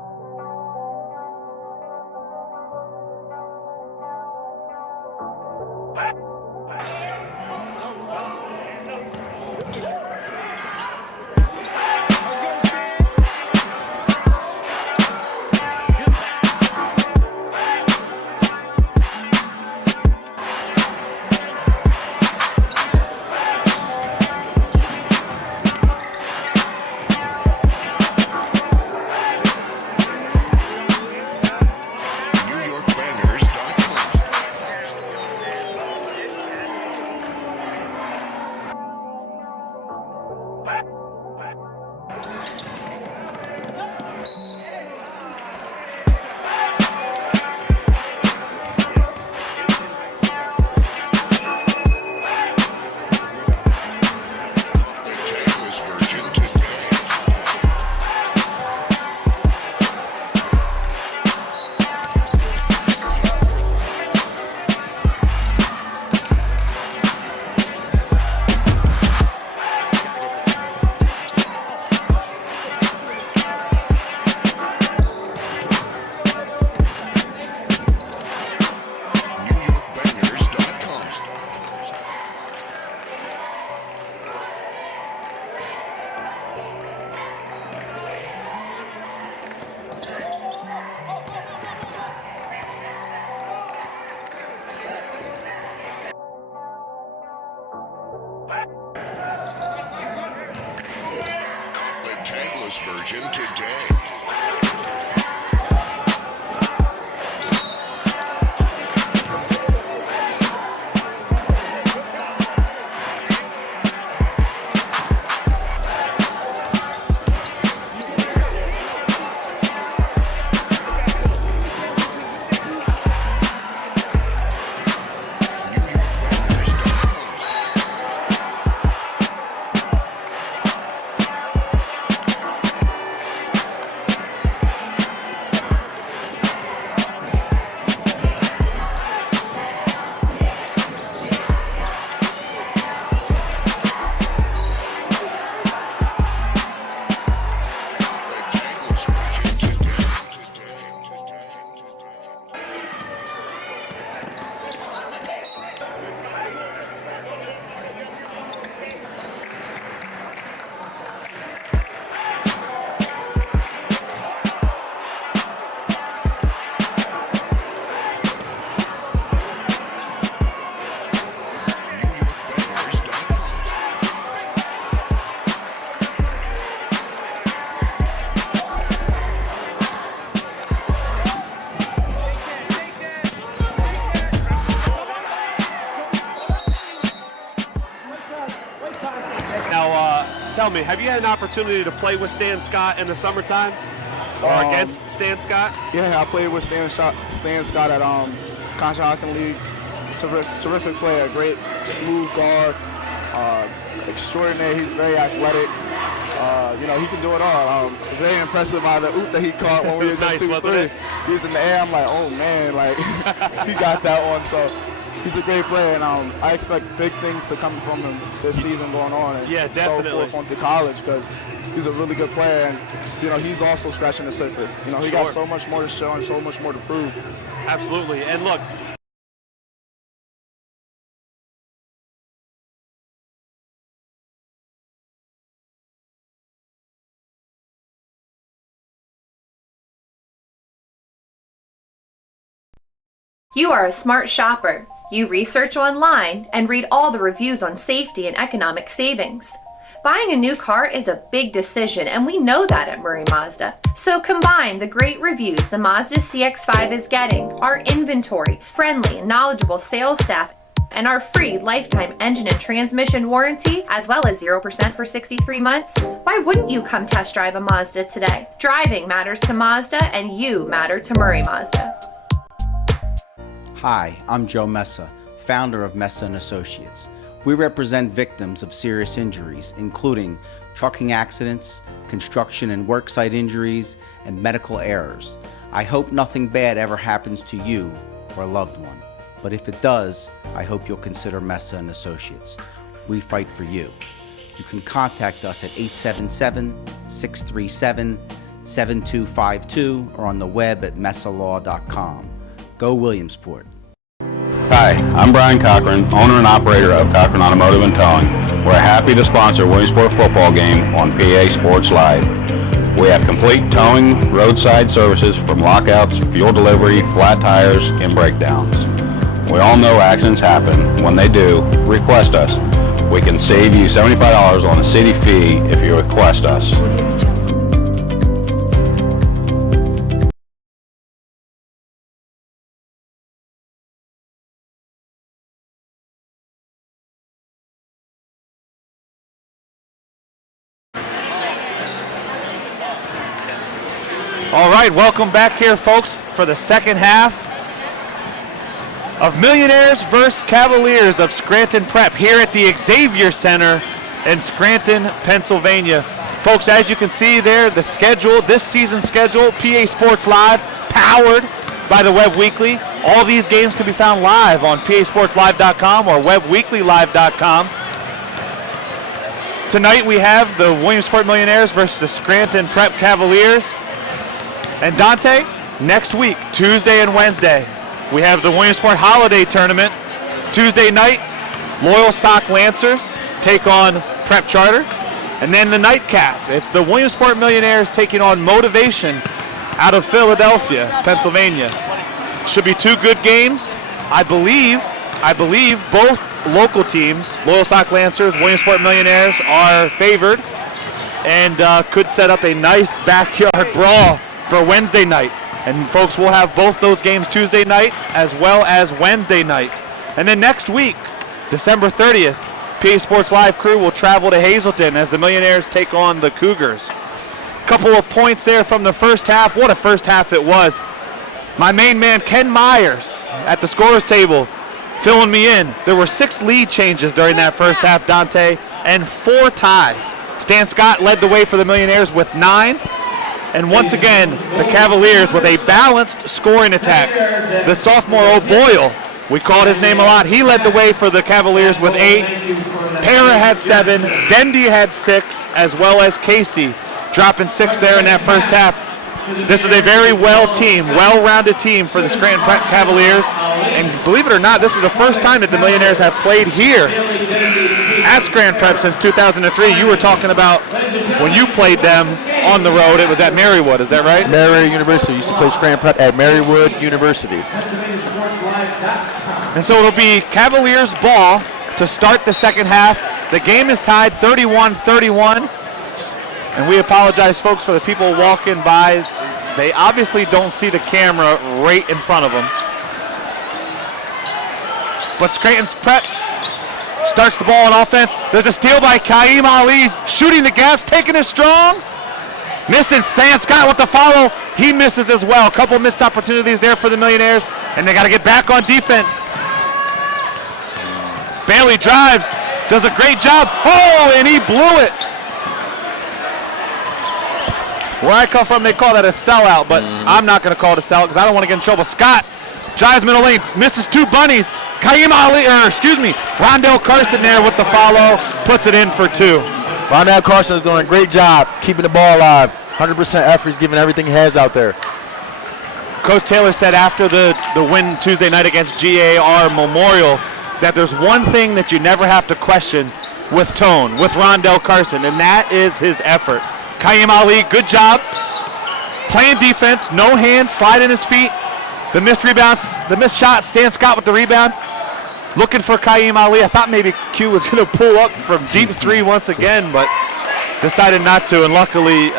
Version today. Tell me, have you had an opportunity to play with Stan Scott in the summertime? Or against Stan Scott? Yeah, I played with Stan Scott at Conshohocken League. Terrific player, great smooth guard, extraordinary. He's very athletic. He can do it all. Very impressive by the oop that he caught when we was nice, wasn't it? He was in the air. I'm like, oh man, like he got that one. So he's a great player, and I expect big things to come from him this season going on. And yeah, definitely. So forth onto college because he's a really good player, and he's also scratching the surface. He got so much more to show and so much more to prove. Absolutely, and look. You are a smart shopper. You research online and read all the reviews on safety and economic savings. Buying a new car is a big decision, and we know that at Murray Mazda. So combine the great reviews the Mazda CX-5 is getting, our inventory, friendly and knowledgeable sales staff, and our free lifetime engine and transmission warranty, as well as 0% for 63 months. Why wouldn't you come test drive a Mazda today? Driving matters to Mazda, and you matter to Murray Mazda. Hi, I'm Joe Messa, founder of Messa & Associates. We represent victims of serious injuries, including trucking accidents, construction and worksite injuries, and medical errors. I hope nothing bad ever happens to you or a loved one. But if it does, I hope you'll consider Messa & Associates. We fight for you. You can contact us at 877-637-7252 or on the web at messalaw.com. Go Williamsport. Hi, I'm Brian Cochran, owner and operator of Cochran Automotive and Towing. We're happy to sponsor Williamsport football game on PA Sports Live. We have complete towing, roadside services from lockouts, fuel delivery, flat tires, and breakdowns. We all know accidents happen. When they do, request us. We can save you $75 on a city fee if you request us. All right, welcome back here, folks, for the second half of Millionaires versus Cavaliers of Scranton Prep here at the Xavier Center in Scranton, Pennsylvania. Folks, as you can see there, the schedule, this season's schedule, PA Sports Live, powered by the Web Weekly. All these games can be found live on pasportslive.com or webweeklylive.com. Tonight we have the Williamsport Millionaires versus the Scranton Prep Cavaliers. And Dante, next week, Tuesday and Wednesday, we have the Williamsport Holiday Tournament. Tuesday night, Loyal Sock Lancers take on Prep Charter. And then the nightcap, it's the Williamsport Millionaires taking on Motivation out of Philadelphia, Pennsylvania. Should be two good games. I believe both local teams, Loyal Sock Lancers, Williamsport Millionaires, are favored and could set up a nice backyard brawl for Wednesday night. And folks, we'll have both those games Tuesday night as well as Wednesday night. And then next week, December 30th, PA Sports Live crew will travel to Hazleton as the Millionaires take on the Cougars. Couple of points there from the first half. What a first half it was. My main man, Ken Myers, at the scorer's table, filling me in. There were 6 lead changes during that first half, Dante, and 4 ties. Stan Scott led the way for the Millionaires with 9. And once again, the Cavaliers with a balanced scoring attack. The sophomore O'Boyle, we called his name a lot. He led the way for the Cavaliers with 8. Para had 7. Dendy had 6, as well as Casey dropping 6 there in that first half. This is a very well-rounded team for the Scranton Prep Cavaliers. And believe it or not, this is the first time that the Millionaires have played here at Scranton Prep since 2003. You were talking about when you played them on the road, it was at Marywood, is that right? Marywood University. Used to play Scranton Prep at Marywood University. And so it'll be Cavaliers ball to start the second half. The game is tied 31-31. And we apologize, folks, for the people walking by. They obviously don't see the camera right in front of them. But Scranton's Prep starts the ball on offense. There's a steal by Kaim Ali, shooting the gaps, taking it strong. Missing. Stan Scott with the follow. He misses as well. A couple missed opportunities there for the Millionaires, and they got to get back on defense. Bailey drives, does a great job. Oh, and he blew it. Where I come from, they call that a sellout, but I'm not going to call it a sellout because I don't want to get in trouble. Scott drives middle lane, misses 2 bunnies. Rondell Carson there with the follow, puts it in for 2. Rondell Carson is doing a great job keeping the ball alive. 100% effort. He's giving everything he has out there. Coach Taylor said after the win Tuesday night against GAR Memorial that there's one thing that you never have to question with Tone, with Rondell Carson, and that is his effort. Kaim Ali, good job. Playing defense, no hands, sliding his feet. The missed rebounds, the missed shot, Stan Scott with the rebound. Looking for Kaim Ali. I thought maybe Q was going to pull up from deep 3 once again, but decided not to, and luckily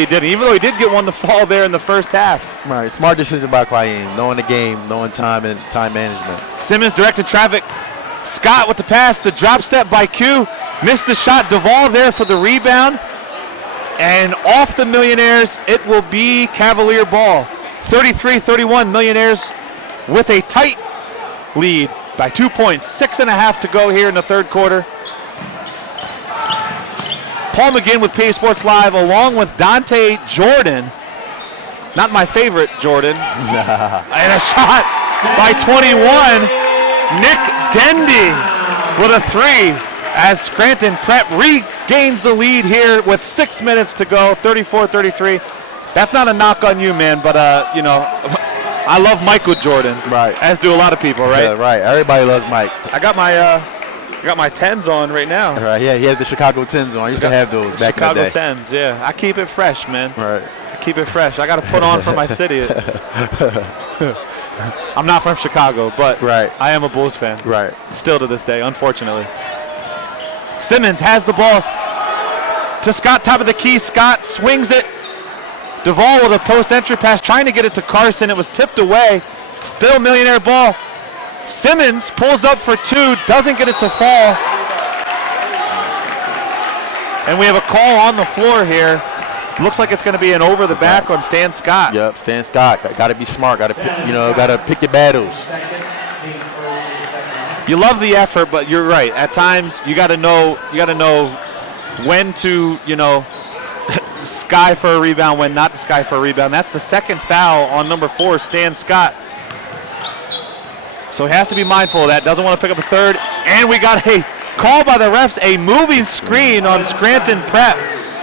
he didn't, even though he did get one to fall there in the first half. Right, smart decision by Kaim, knowing the game, knowing time and time management. Simmons directed traffic. Scott with the pass, the drop step by Q. Missed the shot, Duvall there for the rebound. And off the Millionaires, it will be Cavalier ball. 33-31, Millionaires with a tight lead by 2 points. 6.5 to go here in the third quarter. Paul McGinn with PA Sports Live along with Dante Jordan. Not my favorite Jordan. And a shot by 21. Nick Dendy with a 3 as Scranton Prep regains the lead here with 6 minutes to go, 34-33. That's not a knock on you, man, but, you know, I love Michael Jordan. Right. As do a lot of people, right? Yeah, right. Everybody loves Mike. I got my 10s on right now. Right, yeah, he has the Chicago 10s on. I used to have those back Chicago in the day. 10s, yeah. I keep it fresh, man. Right. I keep it fresh. I got to put on for my city. I'm not from Chicago, but I am a Bulls fan. Right. Still to this day, unfortunately. Simmons has the ball to Scott, top of the key. Scott swings it. Duvall with a post entry pass, trying to get it to Carson. It was tipped away. Still Millionaire ball. Simmons pulls up for 2, doesn't get it to fall. And we have a call on the floor here. Looks like it's going to be an over the back on Stan Scott. Yep, Stan Scott. Got to be smart. Got to pick your battles. You love the effort, but you're right. At times, you got to know when to, sky for a rebound, when not to sky for a rebound. That's the second foul on number 4, Stan Scott. So he has to be mindful of that. Doesn't want to pick up a third. And we got a call by the refs, a moving screen on Scranton Prep.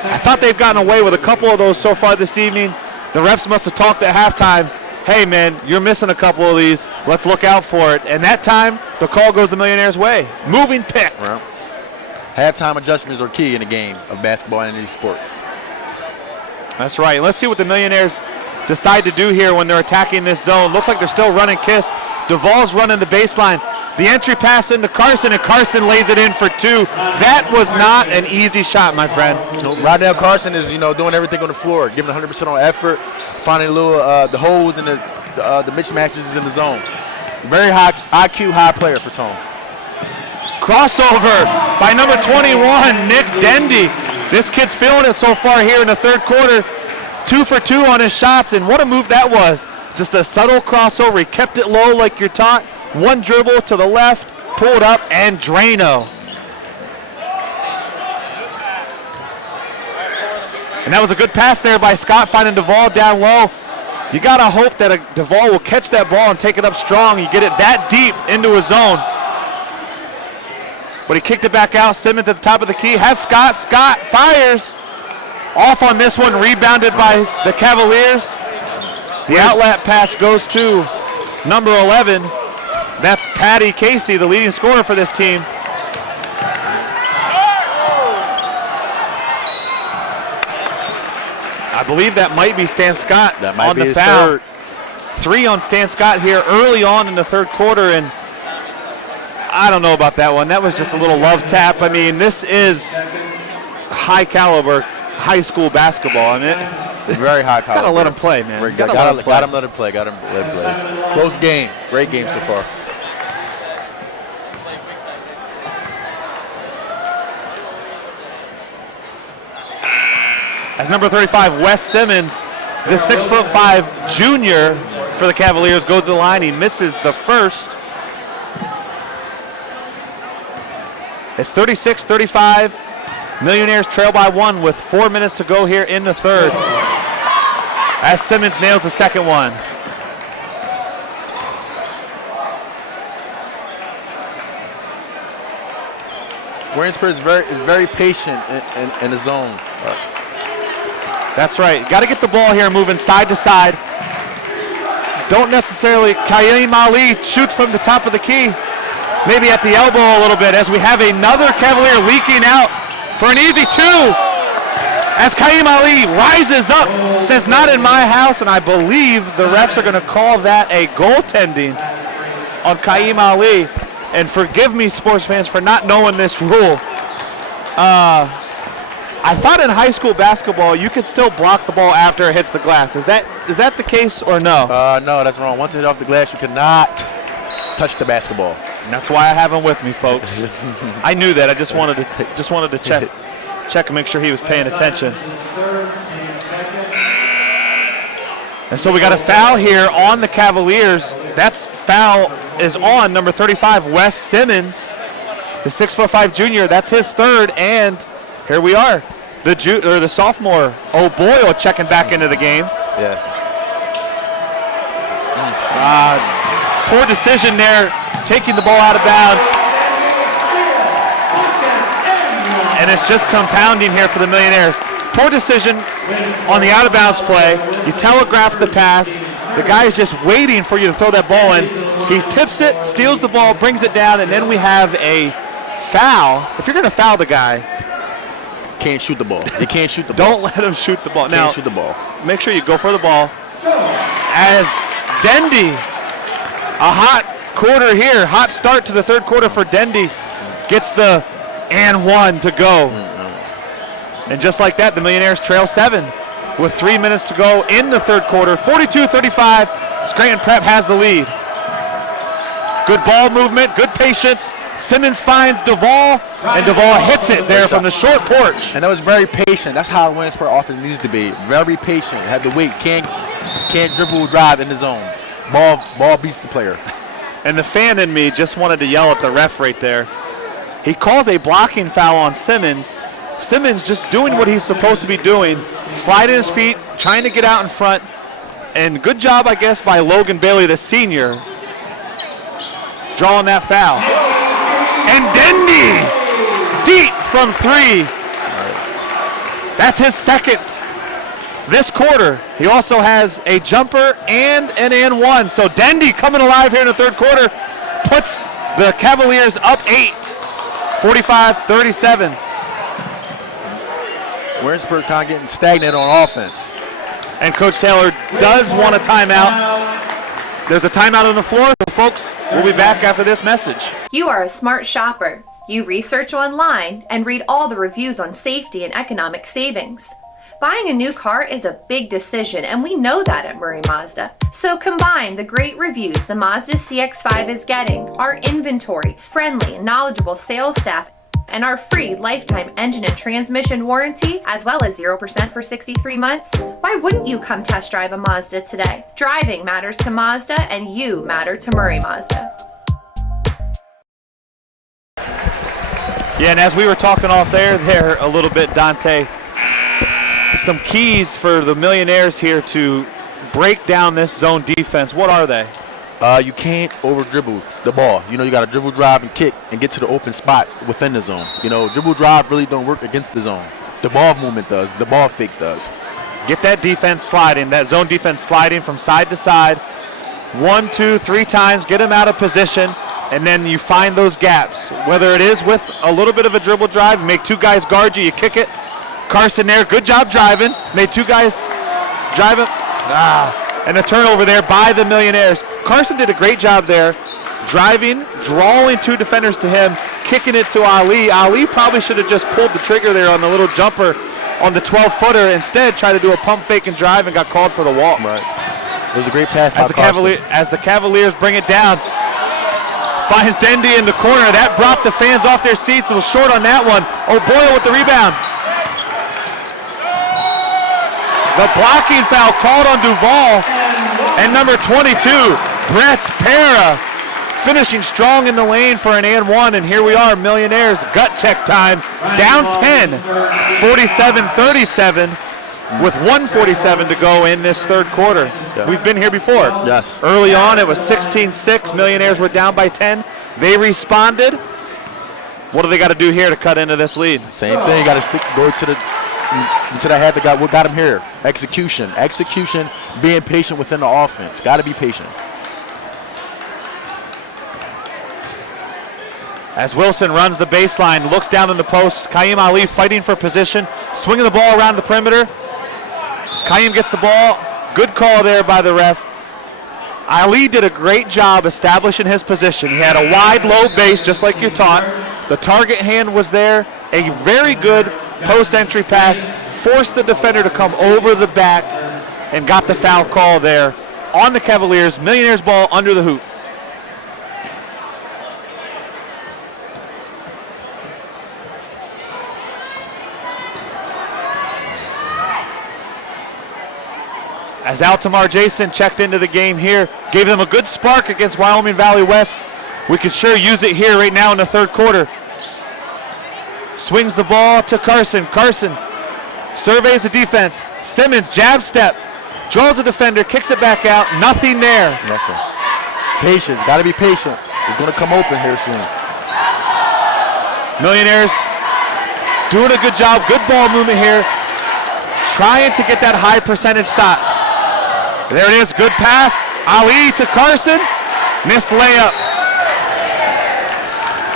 I thought they've gotten away with a couple of those so far this evening. The refs must have talked at halftime. Hey, man, you're missing a couple of these. Let's look out for it. And that time, the call goes the Millionaires' way. Moving pick. Well, halftime adjustments are key in the game of basketball and these sports. That's right. Let's see what the Millionaires decide to do here when they're attacking this zone. Looks like they're still running Kiss. Duvall's running the baseline. The entry pass into Carson, and Carson lays it in for 2. That was not an easy shot, my friend. Rondell Carson is, doing everything on the floor, giving 100% on effort, finding the holes and the mismatches in the zone. Very high IQ, high player for Tone. Crossover by number 21, Nick Dendy. This kid's feeling it so far here in the third quarter. 2 for 2 on his shots, and what a move that was. Just a subtle crossover. He kept it low like you're taught. One dribble to the left, pulled up, and Drano. And that was a good pass there by Scott, finding Duvall down low. You got to hope that Duvall will catch that ball and take it up strong. You get it that deep into his zone. But he kicked it back out. Simmons at the top of the key. Has Scott. Scott fires. Off on this one, rebounded by the Cavaliers. The outlet pass goes to number 11. That's Patty Casey, the leading scorer for this team. I believe that might be Stan Scott on the foul. 3 on Stan Scott here early on in the third quarter, and I don't know about that one. That was just a little love tap. I mean, this is high caliber high school basketball, I mean, very high caliber. Gotta let him play, man. Gotta let him play. Close game. Great game so far. As number 35, Wes Simmons, the 6'5" junior for the Cavaliers, goes to the line. He misses the first. It's 36-35. Millionaires trail by 1 with 4 minutes to go here in the third. As Simmons nails the second one. Williamsport is very patient in the zone. That's right. Got to get the ball here moving side to side. Don't necessarily. Kaim Ali shoots from the top of the key. Maybe at the elbow a little bit as we have another Cavalier leaking out for an easy 2. As Kaim Ali rises up, says not in my house, and I believe the refs are going to call that a goaltending on Kaim Ali. And forgive me, sports fans, for not knowing this rule. I thought in high school basketball you could still block the ball after it hits the glass. Is that the case or no? No, that's wrong. Once it hit off the glass, you cannot touch the basketball. And that's why I have him with me, folks. I knew that. I just wanted to check and make sure he was paying attention. And so we got a foul here on the Cavaliers. That's foul is on number 35, Wes Simmons, the 6'5" junior. That's his third, and here we are. The sophomore O'Boyle checking back into the game. Yes. Poor decision there, taking the ball out of bounds. And it's just compounding here for the Millionaires. Poor decision on the out-of-bounds play. You telegraph the pass. The guy is just waiting for you to throw that ball in. He tips it, steals the ball, brings it down, and then we have a foul. If you're going to foul the guy, can't shoot the ball. You can't shoot the ball. Don't let him shoot the ball. Can't shoot the ball. Make sure you go for the ball. As Dendy, a hot quarter here, hot start to the third quarter for Dendy, gets the and 1 to go. And just like that, the Millionaires trail 7 with 3 minutes to go in the third quarter. 42-35, Scranton Prep has the lead. Good ball movement, good patience. Simmons finds Duvall, and Duvall hits it there from the short porch. And that was very patient. That's how Williamsport offense needs to be. Very patient. Have to wait. Can't dribble drive in the zone. Ball beats the player. And the fan in me just wanted to yell at the ref right there. He calls a blocking foul on Simmons. Simmons just doing what he's supposed to be doing, sliding his feet, trying to get out in front. And good job, I guess, by Logan Bailey, the senior, drawing that foul. And Dendy, deep from 3. That's his second this quarter. He also has a jumper and an and 1. So Dendy coming alive here in the third quarter puts the Cavaliers up 8, 45-37. Williamsport kind of getting stagnant on offense. And Coach Taylor does want a timeout. There's a timeout on the floor, so folks, we'll be back after this message. You are a smart shopper. You research online and read all the reviews on safety and economic savings. Buying a new car is a big decision, and we know that at Murray Mazda. So combine the great reviews the Mazda CX-5 is getting, our inventory, friendly and knowledgeable sales staff, and our free lifetime engine and transmission warranty, as well as 0% for 63 months, why wouldn't you come test drive a Mazda today? Driving matters to Mazda, and you matter to Murray Mazda. Yeah, and as we were talking off there a little bit, Dante, some keys for the Millionaires here to break down this zone defense. What are they? You can't over dribble the ball. You got to dribble drive and kick and get to the open spots within the zone. Dribble drive really don't work against the zone. The ball movement does. The ball fake does. Get that defense sliding, that zone defense sliding from side to side. 1, 2, 3 times, get them out of position, and then you find those gaps. Whether it is with a little bit of a dribble drive, make 2 guys guard you, you kick it. Carson there, good job driving. Made 2 guys drive it. And a turnover there by the Millionaires. Carson did a great job there, driving, drawing 2 defenders to him, kicking it to Ali. Ali probably should have just pulled the trigger there on the little jumper on the 12-footer. Instead, tried to do a pump fake and drive and got called for the walk. Right. It was a great pass by Carson. As the Cavaliers bring it down, finds Dendy in the corner. That brought the fans off their seats. It was short on that one. O'Boyle with the rebound. The blocking foul called on Duval. And number 22, Brett Pera, finishing strong in the lane for an and one. And here we are, Millionaires gut check time. Down 10, 47-37. With 1:47 to go in this third quarter. Yeah. We've been here before. Yes. Early on, it was 16-6. Millionaires were down by 10. They responded. What do they got to do here to cut into this lead? Same thing. Got to go to the head that got what got him here. Execution. Being patient within the offense. Got to be patient. As Wilson runs the baseline, looks down in the post. Kaim Ali fighting for position, swinging the ball around the perimeter. Kaim gets the ball. Good call there by the ref. Ali did a great job establishing his position. He had a wide, low base, just like you're taught. The target hand was there. A very good post-entry pass. Forced the defender to come over the back and got the foul call there on the Cavaliers. Millionaires ball under the hoop. As Altamar Jason checked into the game here, gave them a good spark against Wyoming Valley West. We could sure use it here right now in the third quarter. Swings the ball to Carson. Carson surveys the defense. Simmons, jab step, draws a defender, kicks it back out. Nothing there. Nothing. Patience, got to be patient. It's going to come open here soon. Millionaires doing a good job, good ball movement here. Trying to get that high percentage shot. There it is, good pass. Ali to Carson. Missed layup.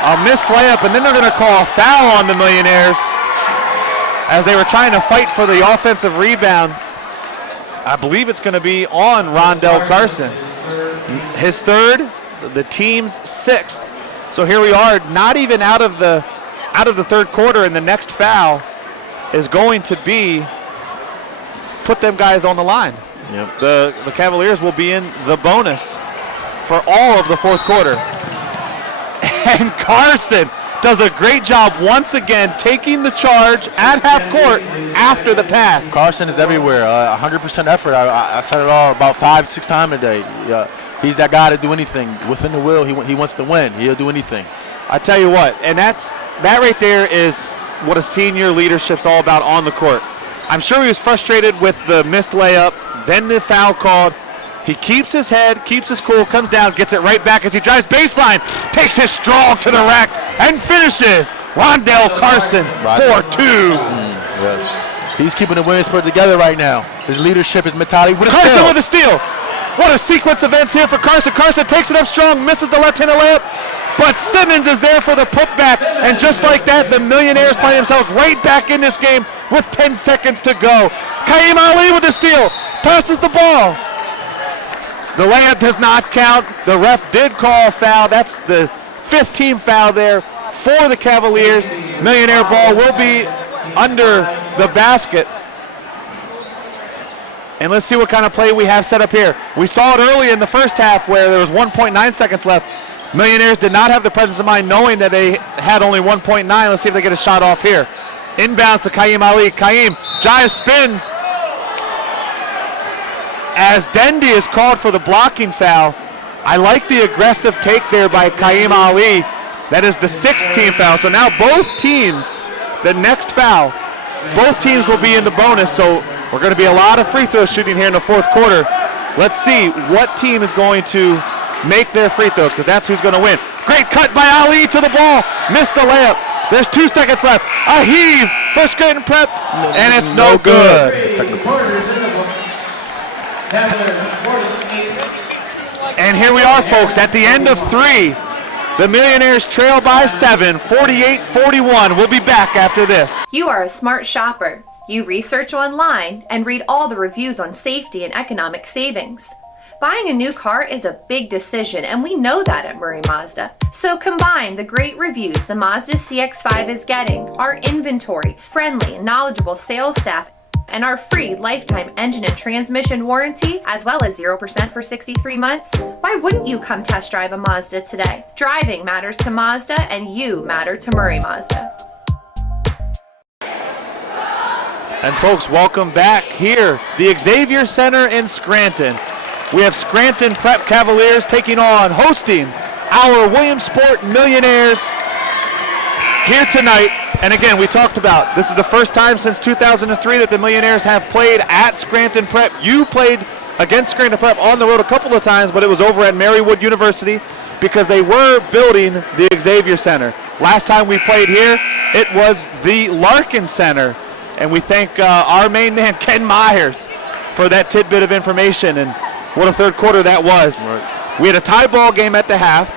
A missed layup, and then they're going to call a foul on the Millionaires as they were trying to fight for the offensive rebound. I believe it's going to be on Rondell Carson. His third, the team's sixth. So here we are, not even out of the third quarter, and the next foul is going to be put them guys on the line. Yep. The Cavaliers will be in the bonus for all of the fourth quarter. And Carson does a great job once again taking the charge at half court after the pass. Carson is everywhere, 100% effort. I said it all about 5-6 times today. He's that guy to do anything. Within the will, he wants to win. He'll do anything. I tell you what, and that right there is what a senior leadership's all about on the court. I'm sure he was frustrated with the missed layup, then the foul called. He keeps his head, keeps his cool, comes down, gets it right back as he drives baseline, takes his strong to the rack, and finishes. Rondell Carson, 4-2. Yes. He's keeping the Williamsport together right now. His leadership, his mentality. Carson with a steal. What a sequence of events here for Carson. Carson takes it up strong, misses the left-handed layup, but Simmons is there for the putback, and just like that, the Millionaires find themselves right back in this game with 10 seconds to go. Kaim Ali with the steal, passes the ball. The layup does not count. The ref did call a foul. That's the 15th foul there for the Cavaliers. Millionaire ball will be under the basket. And let's see what kind of play we have set up here. We saw it early in the first half where there was 1.9 seconds left. Millionaires did not have the presence of mind knowing that they had only 1.9. Let's see if they get a shot off here. Inbounds to Kaim Ali. Kaim, jive spins. As Dendy is called for the blocking foul. I like the aggressive take there by Kaim Ali. That is the 16th foul. So now both teams, the next foul, both teams will be in the bonus. So we're going to be a lot of free throw shooting here in the fourth quarter. Let's see what team is going to make their free throws, because that's who's going to win. Great cut by Ali to the ball. Missed the layup. There's 2 seconds left. A heave for Scranton Prep, and it's no good. And here we are, folks, at the end of 3. The Millionaires trail by 7, 48-41. We'll be back after this. You are a smart shopper. You research online and read all the reviews on safety and economic savings. Buying a new car is a big decision, and we know that at Murray Mazda. So combine the great reviews the Mazda CX-5 is getting, our inventory, friendly and knowledgeable sales staff, and our free lifetime engine and transmission warranty, as well as 0% for 63 months, why wouldn't you come test drive a Mazda today? Driving matters to Mazda, and you matter to Murray Mazda. And folks, welcome back here, the Xavier Center in Scranton. We have Scranton Prep Cavaliers hosting our Williamsport Millionaires here tonight. And again, we talked about this is the first time since 2003 that the Millionaires have played at Scranton Prep. You played against Scranton Prep on the road a couple of times, but it was over at Marywood University because they were building the Xavier Center. Last time we played here, it was the Larkin Center. And we thank our main man, Ken Myers, for that tidbit of information. And what a third quarter that was. Right. We had a tie ball game at the half.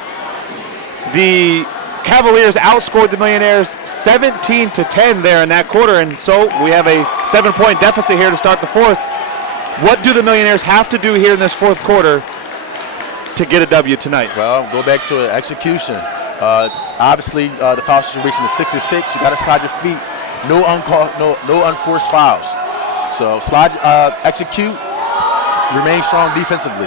The Cavaliers outscored the Millionaires 17-10 there in that quarter. And so we have a 7-point deficit here to start the fourth. What do the Millionaires have to do here in this fourth quarter to get a W tonight? Well, go back to execution. Obviously, the foul situation is 6-6. You got to slide your feet. No unforced fouls. So slide, execute, remain strong defensively.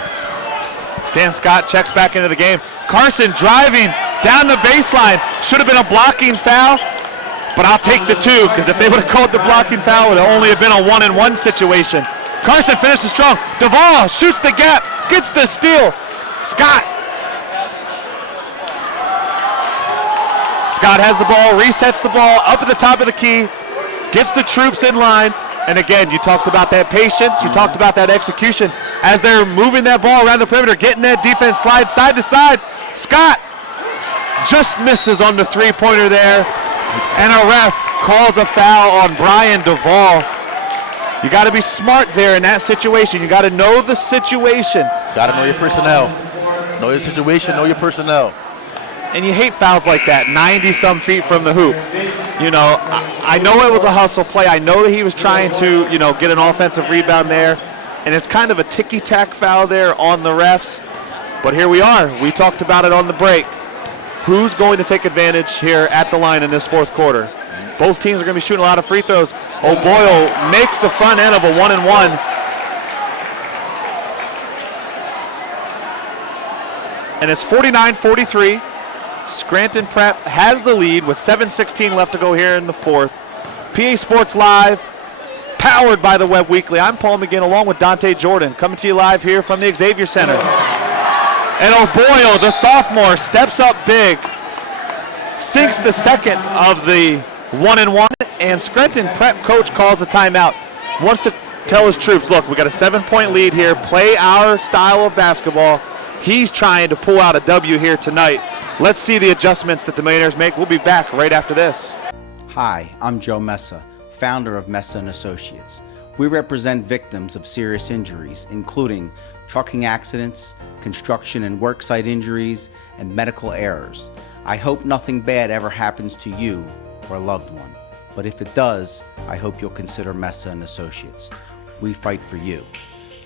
Stan Scott checks back into the game. Carson driving down the baseline. Should have been a blocking foul, but I'll take the two because if they would have called the blocking foul, it would only have been a 1-and-1 situation. Carson finishes strong. Duvall shoots the gap, gets the steal. Scott has the ball, resets the ball up at the top of the key, gets the troops in line, and again, you talked about that patience, you talked about that execution. As they're moving that ball around the perimeter, getting that defense slide side to side, Scott just misses on the three-pointer there, and a ref calls a foul on Brian Duvall. You got to be smart there in that situation. You got to know the situation. Got to know your personnel. Know your situation, know your personnel. And you hate fouls like that, 90-some feet from the hoop. You know, I know it was a hustle play. I know that he was trying to, get an offensive rebound there. And it's kind of a ticky-tack foul there on the refs. But here we are. We talked about it on the break. Who's going to take advantage here at the line in this fourth quarter? Both teams are going to be shooting a lot of free throws. O'Boyle makes the front end of a 1-and-1. And it's 49-43. Scranton Prep has the lead with 7:16 left to go here in the fourth. PA Sports Live, powered by the Web Weekly. I'm Paul McGinn along with Dante Jordan, coming to you live here from the Xavier Center. And O'Boyle, the sophomore, steps up big, sinks the second of the 1-and-1, and Scranton Prep coach calls a timeout. Wants to tell his troops, look, we got a 7-point lead here, play our style of basketball. He's trying to pull out a W here tonight. Let's see the adjustments that the Millionaires make. We'll be back right after this. Hi, I'm Joe Messa, founder of Messa & Associates. We represent victims of serious injuries, including trucking accidents, construction and worksite injuries, and medical errors. I hope nothing bad ever happens to you or a loved one. But if it does, I hope you'll consider Messa & Associates. We fight for you.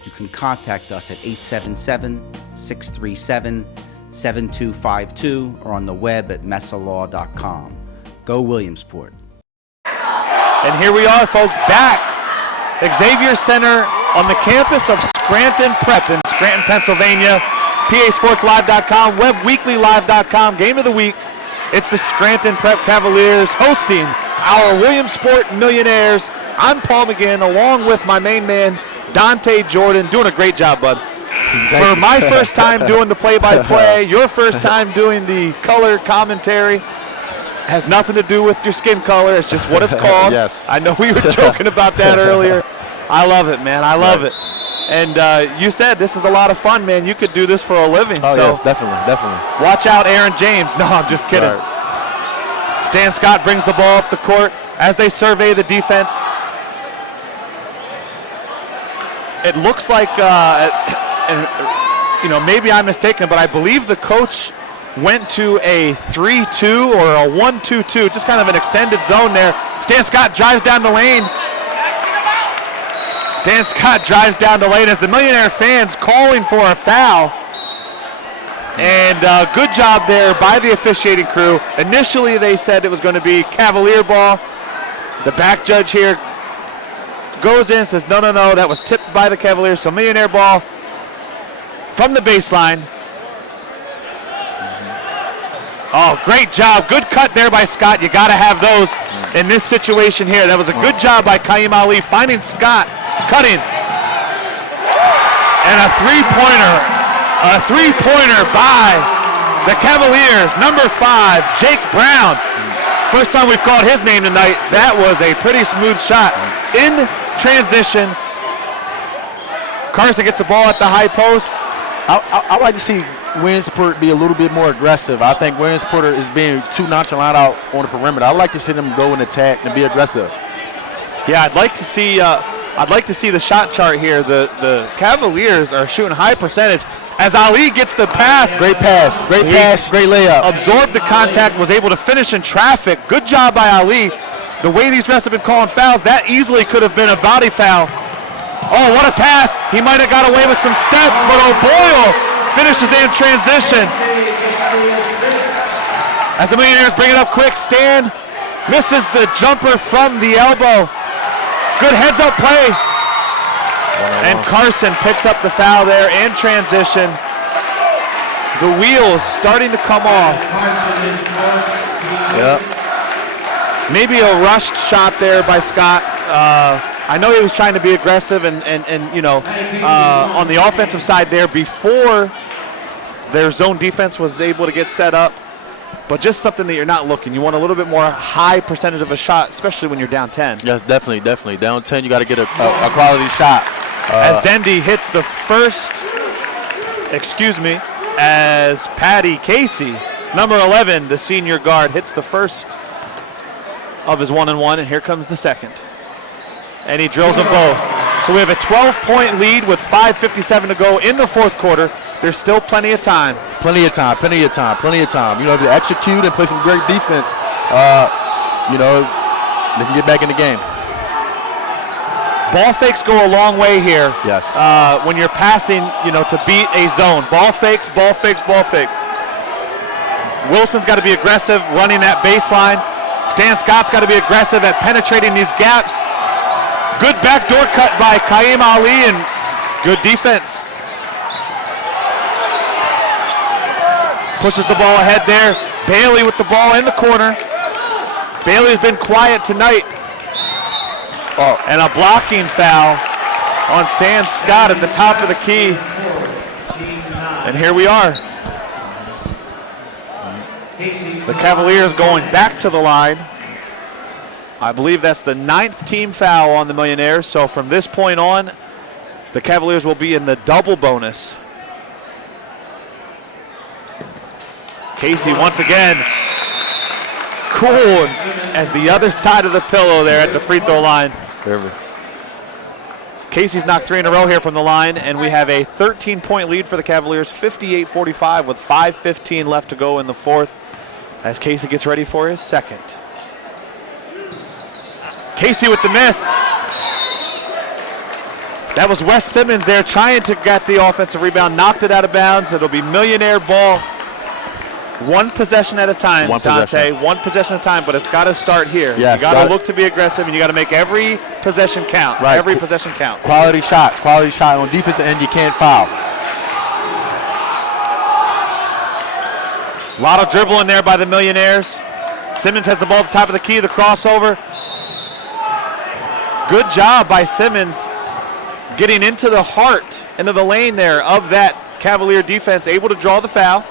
You can contact us at 877-637-7252 or on the web at messalaw.com. Go Williamsport. And here we are, folks, back. Xavier Center on the campus of Scranton Prep in Scranton, Pennsylvania. PASportsLive.com, WebWeeklyLive.com. Game of the week. It's the Scranton Prep Cavaliers hosting our Williamsport Millionaires. I'm Paul McGinn, along with my main man, Dante Jordan. Doing a great job, bud. For my first time doing the play-by-play, your first time doing the color commentary, has nothing to do with your skin color. It's just what it's called. Yes. I know we were joking about that earlier. I love it, man. I love it. And you said this is a lot of fun, man. You could do this for a living. Oh, so yes, definitely. Watch out, Aaron James. No, I'm just kidding. Right. Stan Scott brings the ball up the court as they survey the defense. It looks like, maybe I'm mistaken, but I believe the coach went to a 3-2 or a 1-2-2, just kind of an extended zone there. Stan Scott drives down the lane. As the Millionaire fans calling for a foul. And good job there by the officiating crew. Initially, they said it was going to be Cavalier ball. The back judge here goes in and says, no, that was tipped by the Cavaliers. So Millionaire ball from the baseline. Oh, great job. Good cut there by Scott. You got to have those. in this situation here. That was a good job by Kaim Ali finding Scott, cutting. And a three-pointer by the Cavaliers, number 5, Jake Brown. First time we've called his name tonight. That was a pretty smooth shot. In transition, Carson gets the ball at the high post. I like to see Williamsport be a little bit more aggressive. I think Williamsport is being too nonchalant out on the perimeter. I'd like to see them go and attack and be aggressive. Yeah, I'd like to see the shot chart here. The Cavaliers are shooting high percentage. As Ali gets the pass. Great pass, great layup. Absorbed the contact, was able to finish in traffic. Good job by Ali. The way these refs have been calling fouls, that easily could have been a body foul. Oh, what a pass. He might have got away with some steps, but O'Boyle finishes in transition. As the Millionaires bring it up quick, Stan misses the jumper from the elbow. Good heads-up play. And Carson picks up the foul there in transition. The wheels starting to come off. Yep. Maybe a rushed shot there by Scott. I know he was trying to be aggressive and on the offensive side there before their zone defense was able to get set up. But just something that you're not looking. You want a little bit more high percentage of a shot, especially when you're down 10. Yes, definitely. Down 10, you got to get a quality shot. As Dendy hits the first, as Patty Casey, number 11, the senior guard, hits the first of his 1-and-1, and here comes the second. And he drills them both. So we have a 12-point lead with 5:57 to go in the fourth quarter. There's still plenty of time. Plenty of time. You know, if you execute and play some great defense, they can get back in the game. Ball fakes go a long way here. Yes. When you're passing, to beat a zone. Ball fakes. Wilson's got to be aggressive running that baseline. Stan Scott's got to be aggressive at penetrating these gaps. Good backdoor cut by Kaim Ali and good defense. Pushes the ball ahead there. Bailey with the ball in the corner. Bailey has been quiet tonight. And a blocking foul on Stan Scott at the top of the key. And here we are. The Cavaliers going back to the line. I believe that's the 9th team foul on the Millionaires. So from this point on, the Cavaliers will be in the double bonus. Casey once again cool as the other side of the pillow there at the free throw line. Casey's knocked 3 in a row here from the line, and we have a 13-point lead for the Cavaliers, 58-45 with 5:15 left to go in the fourth as Casey gets ready for his second. Casey with the miss. That was Wes Simmons there trying to get the offensive rebound, knocked it out of bounds. It'll be Millionaire ball. One possession at a time, Dante. One possession at a time, but it's got to start here. Yes, you got to look to be aggressive, and you got to make every possession count. Right. Every possession count. Quality shot on defensive end. You can't foul. A lot of dribbling there by the Millionaires. Simmons has the ball at the top of the key, the crossover. Good job by Simmons getting into the heart, into the lane there of that Cavalier defense, able to draw the foul.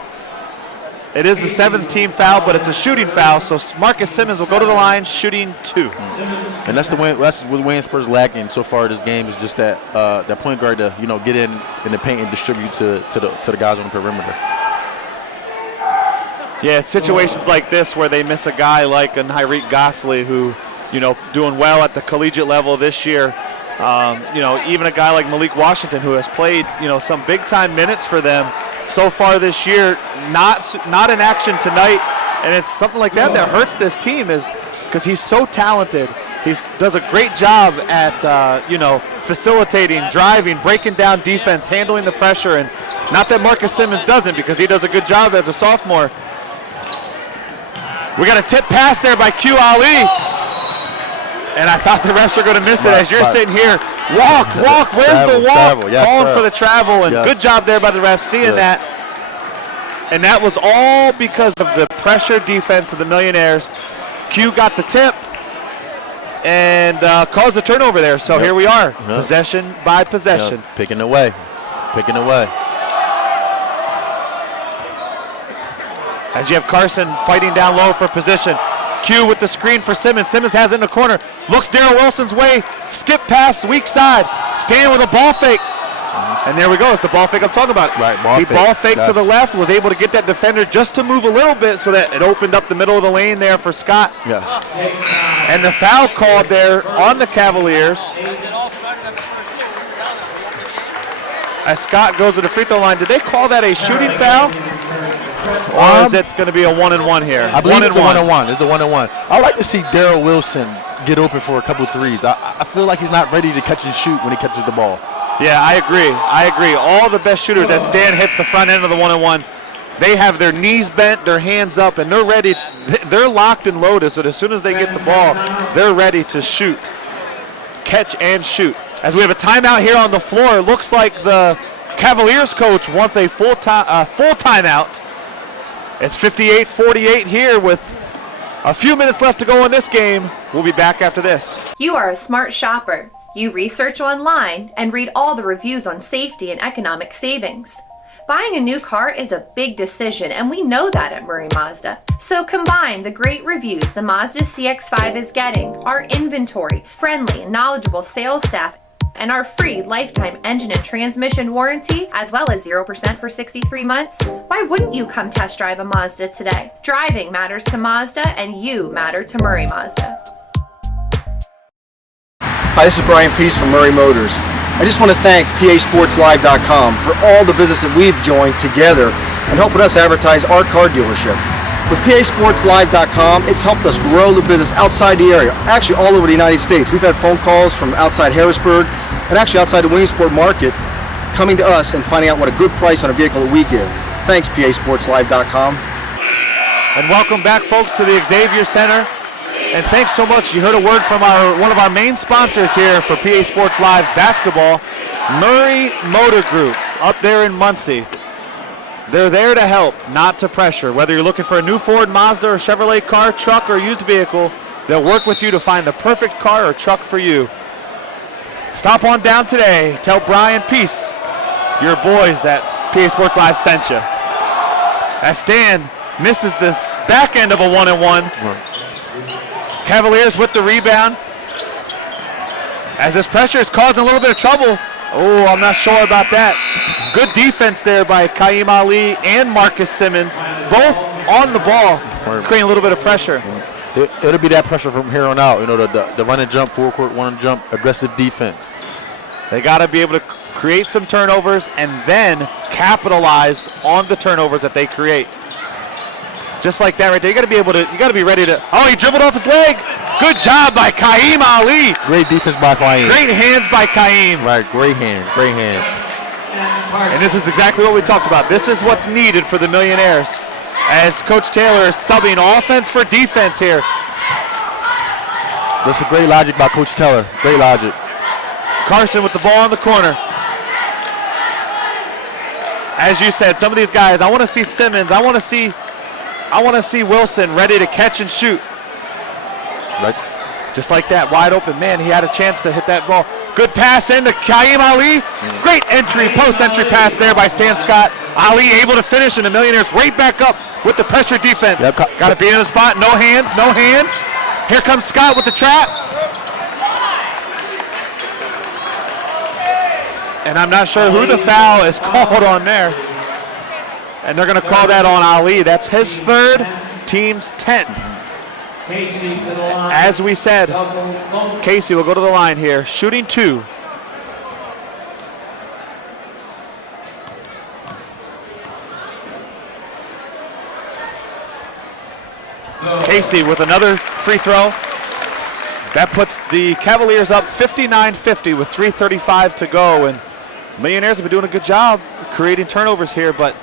It is the 7th team foul, but it's a shooting foul, so Marcus Simmons will go to the line shooting 2. And that's what Williamsport's lacking so far this game is just that point guard to get in the paint and distribute to the guys on the perimeter. Yeah, it's situations like this where they miss a guy like a Hyreek Gosley who, doing well at the collegiate level this year. Even a guy like Malik Washington who has played, some big-time minutes for them so far this year, not in action tonight, and it's something like that hurts this team is because he's so talented. He does a great job at, facilitating, driving, breaking down defense, handling the pressure, and not that Marcus Simmons doesn't because he does a good job as a sophomore. We got a tip pass there by Q Ali. And I thought the refs were going to miss it as you're sitting here. Walk. Where's the walk? Yes, calling for the travel. And good job there by the refs seeing that. And that was all because of the pressure defense of the Millionaires. Q got the tip. and caused a turnover there. So here we are, possession by possession. Picking away. As you have Carson fighting down low for position. Q with the screen for Simmons. Simmons has it in the corner. Looks Darrell Wilson's way. Skip pass, weak side. Stan with a ball fake. And there we go. It's the ball fake I'm talking about. Right, ball fake to the left. Was able to get that defender just to move a little bit so that it opened up the middle of the lane there for Scott. Yes. And the foul called there on the Cavaliers. As Scott goes to the free throw line. Did they call that a shooting foul? Or is it going to be a 1-and-1 here? I believe it's a 1-and-1. It's a 1-and-1. I like to see Darrell Wilson get open for a couple threes. I feel like he's not ready to catch and shoot when he catches the ball. Yeah, I agree. All the best shooters, as Stan hits the front end of the 1-and-1, they have their knees bent, their hands up, and they're ready. They're locked and loaded, so as soon as they get the ball, they're ready to shoot. Catch and shoot. As we have a timeout here on the floor, it looks like the Cavaliers coach wants a full timeout. It's 58-48 here with a few minutes left to go in this game. We'll be back after this. You are a smart shopper. You research online and read all the reviews on safety and economic savings. Buying a new car is a big decision, and we know that at Murray Mazda. So combine the great reviews the Mazda CX-5 is getting, our inventory, friendly and knowledgeable sales staff, and our free lifetime engine and transmission warranty, as well as 0% for 63 months, why wouldn't you come test drive a Mazda today? Driving matters to Mazda, and you matter to Murray Mazda. Hi, this is Brian Peace from Murray Motors. I just want to thank PASportsLive.com for all the business that we've joined together and helping us advertise our car dealership. With PASportsLive.com, it's helped us grow the business outside the area, actually all over the United States. We've had phone calls from outside Harrisburg and actually outside the Williamsport market coming to us and finding out what a good price on a vehicle that we give. Thanks, PASportsLive.com. And welcome back, folks, to the Xavier Center. And thanks so much. You heard a word from one of our main sponsors here for PA Sports Live basketball, Murray Motor Group, up there in Muncie. They're there to help, not to pressure. Whether you're looking for a new Ford, Mazda, or Chevrolet car, truck, or used vehicle, they'll work with you to find the perfect car or truck for you. Stop on down today. Tell Brian Peace your boys at PA Sports Live sent you. As Stan misses this back end of a 1-and-1. Cavaliers with the rebound. As this pressure is causing a little bit of trouble. Oh, I'm not sure about that. Good defense there by Kaim Ali and Marcus Simmons, both on the ball, creating a little bit of pressure. It'll be that pressure from here on out. You know, the run and jump, full court, run and jump, aggressive defense. They got to be able to create some turnovers and then capitalize on the turnovers that they create. Just like that right there. You got to be ready to. Oh, he dribbled off his leg. Good job by Kaim Ali. Great defense by Kaim. Great hands by Kaim. Right, great hands. And this is exactly what we talked about. This is what's needed for the Millionaires. As Coach Taylor is subbing offense for defense here. That's a great logic by Coach Taylor. Great logic. Carson with the ball in the corner. As you said, some of these guys, I want to see Simmons. I want to see Wilson ready to catch and shoot. Right. Just like that, wide open. Man, he had a chance to hit that ball. Good pass into Kaim Ali. Great post-entry pass there by Stan Scott. Ali able to finish, and the Millionaires right back up with the pressure defense. Yep. Got to be in the spot. No hands. Here comes Scott with the trap. And I'm not sure who the foul is called on there. And they're going to call that on Ali. That's his third, team's 10th. As we said, Casey will go to the line here, shooting 2. Casey with another free throw. That puts the Cavaliers up 59-50 with 3:35 to go. And Millionaires have been doing a good job creating turnovers here, but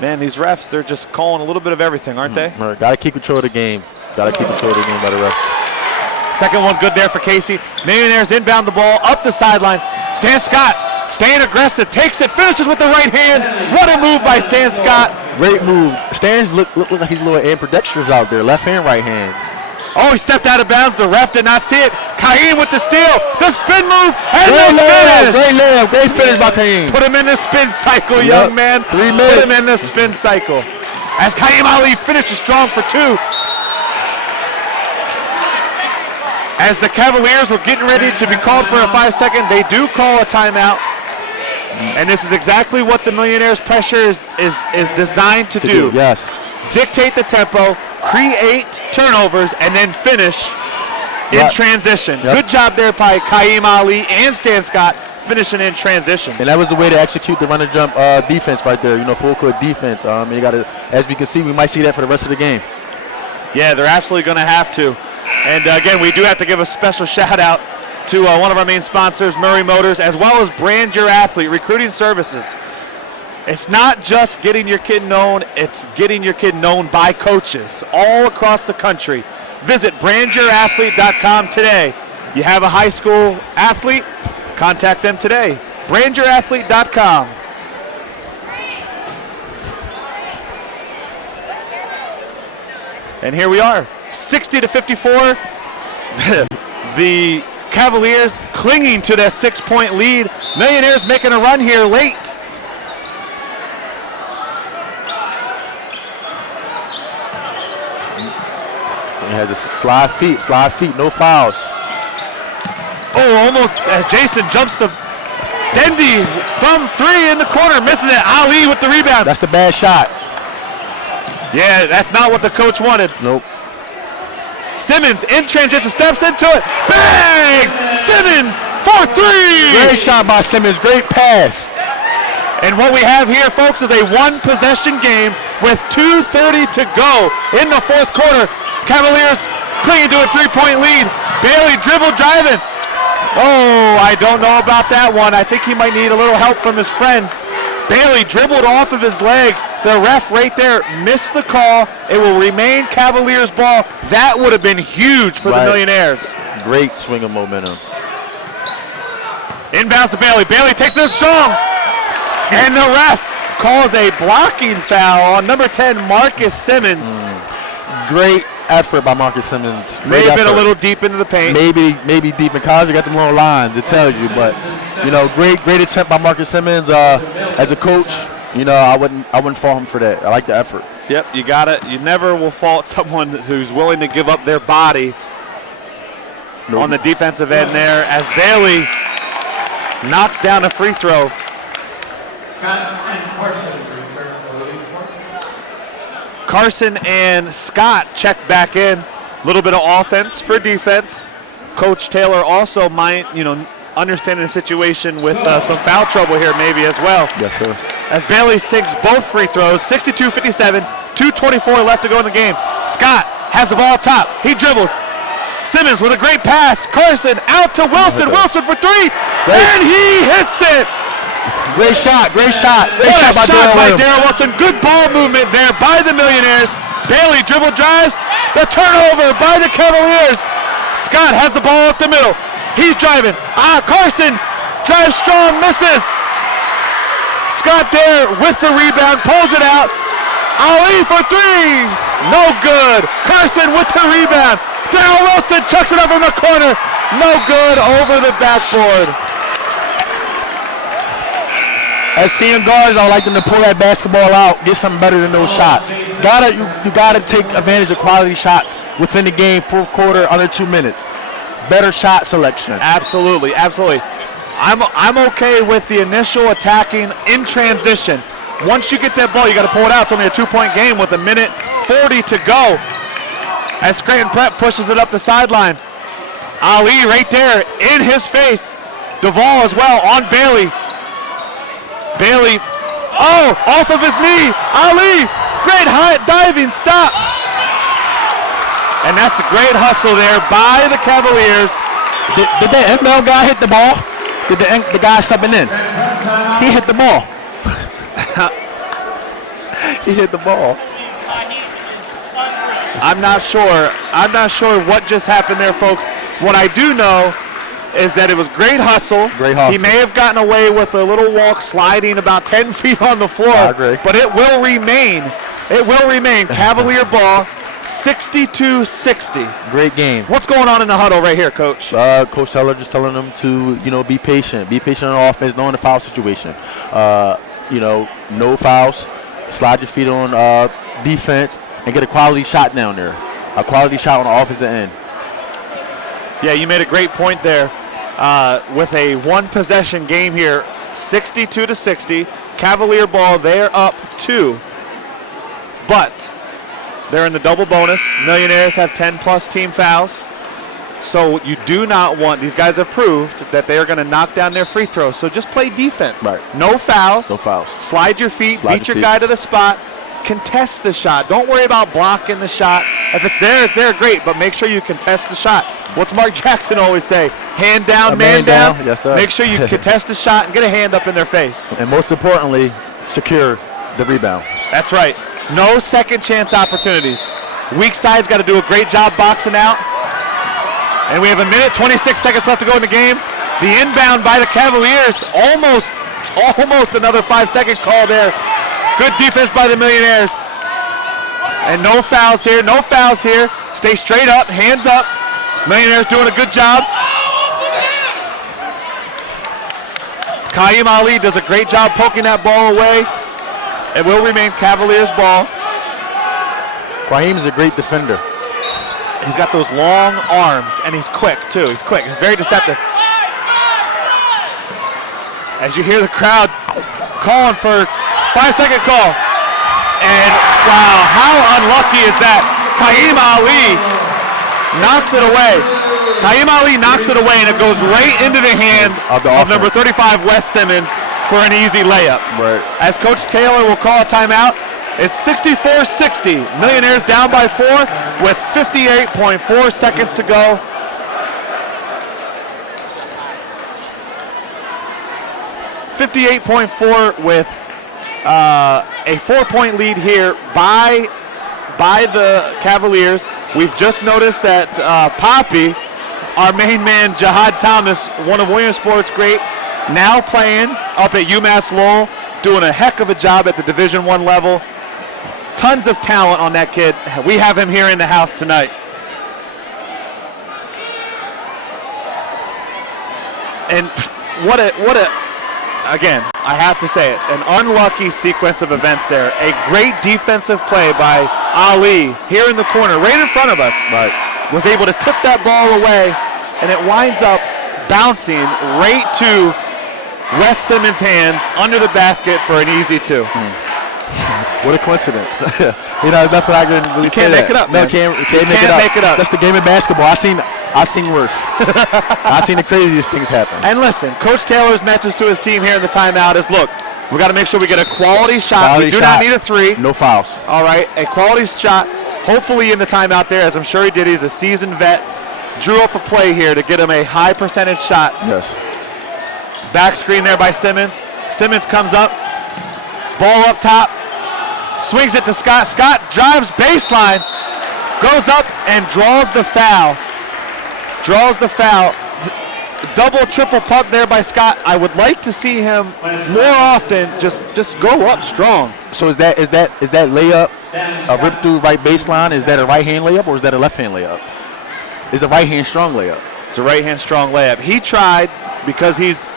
man, these refs, they're just calling a little bit of everything, aren't they? Right. Got to keep control of the game. Got to keep control of the game by the refs. Second one good there for Casey. Millionaires inbound the ball up the sideline. Stan Scott staying aggressive, takes it, finishes with the right hand. What a move by Stan Scott. Great move. Stan's look like he's a little ambidextrous out there. Left hand, right hand. Oh, he stepped out of bounds. The ref did not see it. Kaim with the steal. The spin move and the finish. Great layup. Great finish by Kaim. Put him in the spin cycle, young man. 3 minutes. Put him in the spin cycle. As Kaim Ali finishes strong for 2. As the Cavaliers were getting ready to be called for a 5-second, they do call a timeout. And this is exactly what the Millionaires' pressure is designed to do. Yes. Dictate the tempo, create turnovers, and then finish in transition. Yep. Good job there by Kaim Ali and Stan Scott finishing in transition. And that was the way to execute the run and jump defense right there. Full court defense. You got to, as we can see, we might see that for the rest of the game. Yeah, they're absolutely going to have to. And again, we do have to give a special shout out to one of our main sponsors, Murray Motors, as well as Brand Your Athlete Recruiting Services. It's not just getting your kid known, it's getting your kid known by coaches all across the country. Visit brandyyourathlete.com today. You have a high school athlete, contact them today. brandyyourathlete.com. And here we are, 60-54. The Cavaliers clinging to that 6-point lead. Millionaires making a run here late. He had to slide feet, no fouls. Oh, almost as Jason jumps the Dendy from 3 in the corner, misses it. Ali with the rebound. That's the bad shot. Yeah, that's not what the coach wanted. Nope. Simmons in transition, steps into it. Bang! Simmons for 3! Great shot by Simmons, great pass. And what we have here, folks, is a 1-possession game with 2:30 to go in the 4th quarter. Cavaliers clinging to a 3-point lead. Bailey dribble driving. Oh, I don't know about that one. I think he might need a little help from his friends. Bailey dribbled off of his leg. The ref right there missed the call. It will remain Cavaliers ball. That would have been huge for the Millionaires. Great swing of momentum. Inbounds to Bailey. Bailey takes it strong. And the ref calls a blocking foul on number 10, Marcus Simmons. Great effort by Marcus Simmons. May have been a little deep into the paint. Maybe deep in college. You got them long lines, it tells you. But, great attempt by Marcus Simmons. As a coach, I wouldn't fault him for that. I like the effort. Yep, you never will fault someone who's willing to give up their body on the defensive end there as Bailey knocks down a free throw. Carson and Scott check back in. A little bit of offense for defense. Coach Taylor also might, understanding the situation with some foul trouble here maybe as well. Yes, sir. As Bailey sinks both free throws, 62-57, 2:24 left to go in the game. Scott has the ball up top. He dribbles. Simmons with a great pass. Carson out to Wilson. Wilson for 3. And he hits it. Great shot. Great shot by Darren Wilson. Good ball movement there by the Millionaires. Bailey dribble drives. The turnover by the Cavaliers. Scott has the ball up the middle. He's driving. Carson drives strong, misses. Scott there with the rebound, pulls it out. Ali for 3. No good. Carson with the rebound. Darren Wilson chucks it up in the corner. No good, over the backboard. As seeing guards, I like them to pull that basketball out, get something better than those shots. You gotta take advantage of quality shots within the game, 4th quarter, under 2 minutes. Better shot selection. Absolutely. I'm okay with the initial attacking in transition. Once you get that ball, you got to pull it out. It's only a 2-point game with 1:40 to go. As Scranton Prep pushes it up the sideline. Ali right there in his face. Duvall as well on Bailey. Bailey, off of his knee. Ali, great high diving stop. And that's a great hustle there by the Cavaliers. Did that inbound guy hit the ball? Did the guy stepping in? He hit the ball. He hit the ball. I'm not sure what just happened there, folks. What I do know is that it was great hustle. He may have gotten away with a little walk sliding about 10 feet on the floor. I agree. But it will remain. Cavalier ball. 62-60. Great game. What's going on in the huddle right here, Coach? Coach Teller just telling them to, be patient. Be patient on offense, knowing the foul situation. No fouls. Slide your feet on defense and get a quality shot down there. A quality shot on the offensive end. Yeah, you made a great point there. With a one-possession game here, 62-60. Cavalier ball, they're up 2. But they're in the double bonus. Millionaires have 10-plus team fouls. So you do not want, these guys have proved that they are going to knock down their free throws. So just play defense. Right. No fouls. No fouls. Slide your feet, beat your guy to the spot. Contest the shot. Don't worry about blocking the shot. If it's there, great, but make sure you contest the shot. What's Mark Jackson always say? Hand down, man down. Yes, sir. Make sure you contest the shot and get a hand up in their face. And most importantly, secure the rebound. That's right. No second chance opportunities. Weak side's got to do a great job boxing out. And we have a minute, 26 seconds left to go in the game. The inbound by the Cavaliers, almost another 5-second call there. Good defense by the Millionaires. And no fouls here, Stay straight up, hands up. Millionaires doing a good job. Kaim Ali does a great job poking that ball away. It will remain Cavaliers ball. Kaim's a great defender. He's got those long arms, and he's quick, too. He's quick. He's very deceptive. As you hear the crowd calling for 5-second call. And, wow, how unlucky is that? Kaim Ali knocks it away. Kaim Ali knocks it away, and it goes right into the hands of number 35, Wes Simmons, for an easy layup. Right. As Coach Taylor will call a timeout, it's 64-60. Millionaires down by 4 with 58.4 seconds to go. .4 with a 4-point lead here by the Cavaliers. We've just noticed that Poppy, our main man, Jihad Thomas, one of Williamsport's greats, now playing up at UMass Lowell, doing a heck of a job at the Division I level. Tons of talent on that kid. We have him here in the house tonight. And what a again, I have to say it, an unlucky sequence of events there. A great defensive play by Ali here in the corner, right in front of us. Right. Was able to tip that ball away, and it winds up bouncing right to Wes Simmons' hands under the basket for an easy 2. What a coincidence. That's what I can really say. You can't make it up, man. You can't make it up. That's the game of basketball. I've seen worse. I've seen the craziest things happen. And listen, Coach Taylor's message to his team here in the timeout is, look, we got to make sure we get a quality shot. We do not need a 3. No fouls. All right, a quality shot. Hopefully in the timeout there, as I'm sure he did. He's a seasoned vet. Drew up a play here to get him a high percentage shot. Yes. Back screen there by Simmons. Simmons comes up. Ball up top. Swings it to Scott. Scott drives baseline. Goes up and draws the foul. Double, triple pump there by Scott. I would like to see him more often just go up strong. So is that layup a rip through right baseline? Is that a right hand layup or is that a left hand layup? It's a right hand strong layup. It's a right hand strong layup. He tried, because he's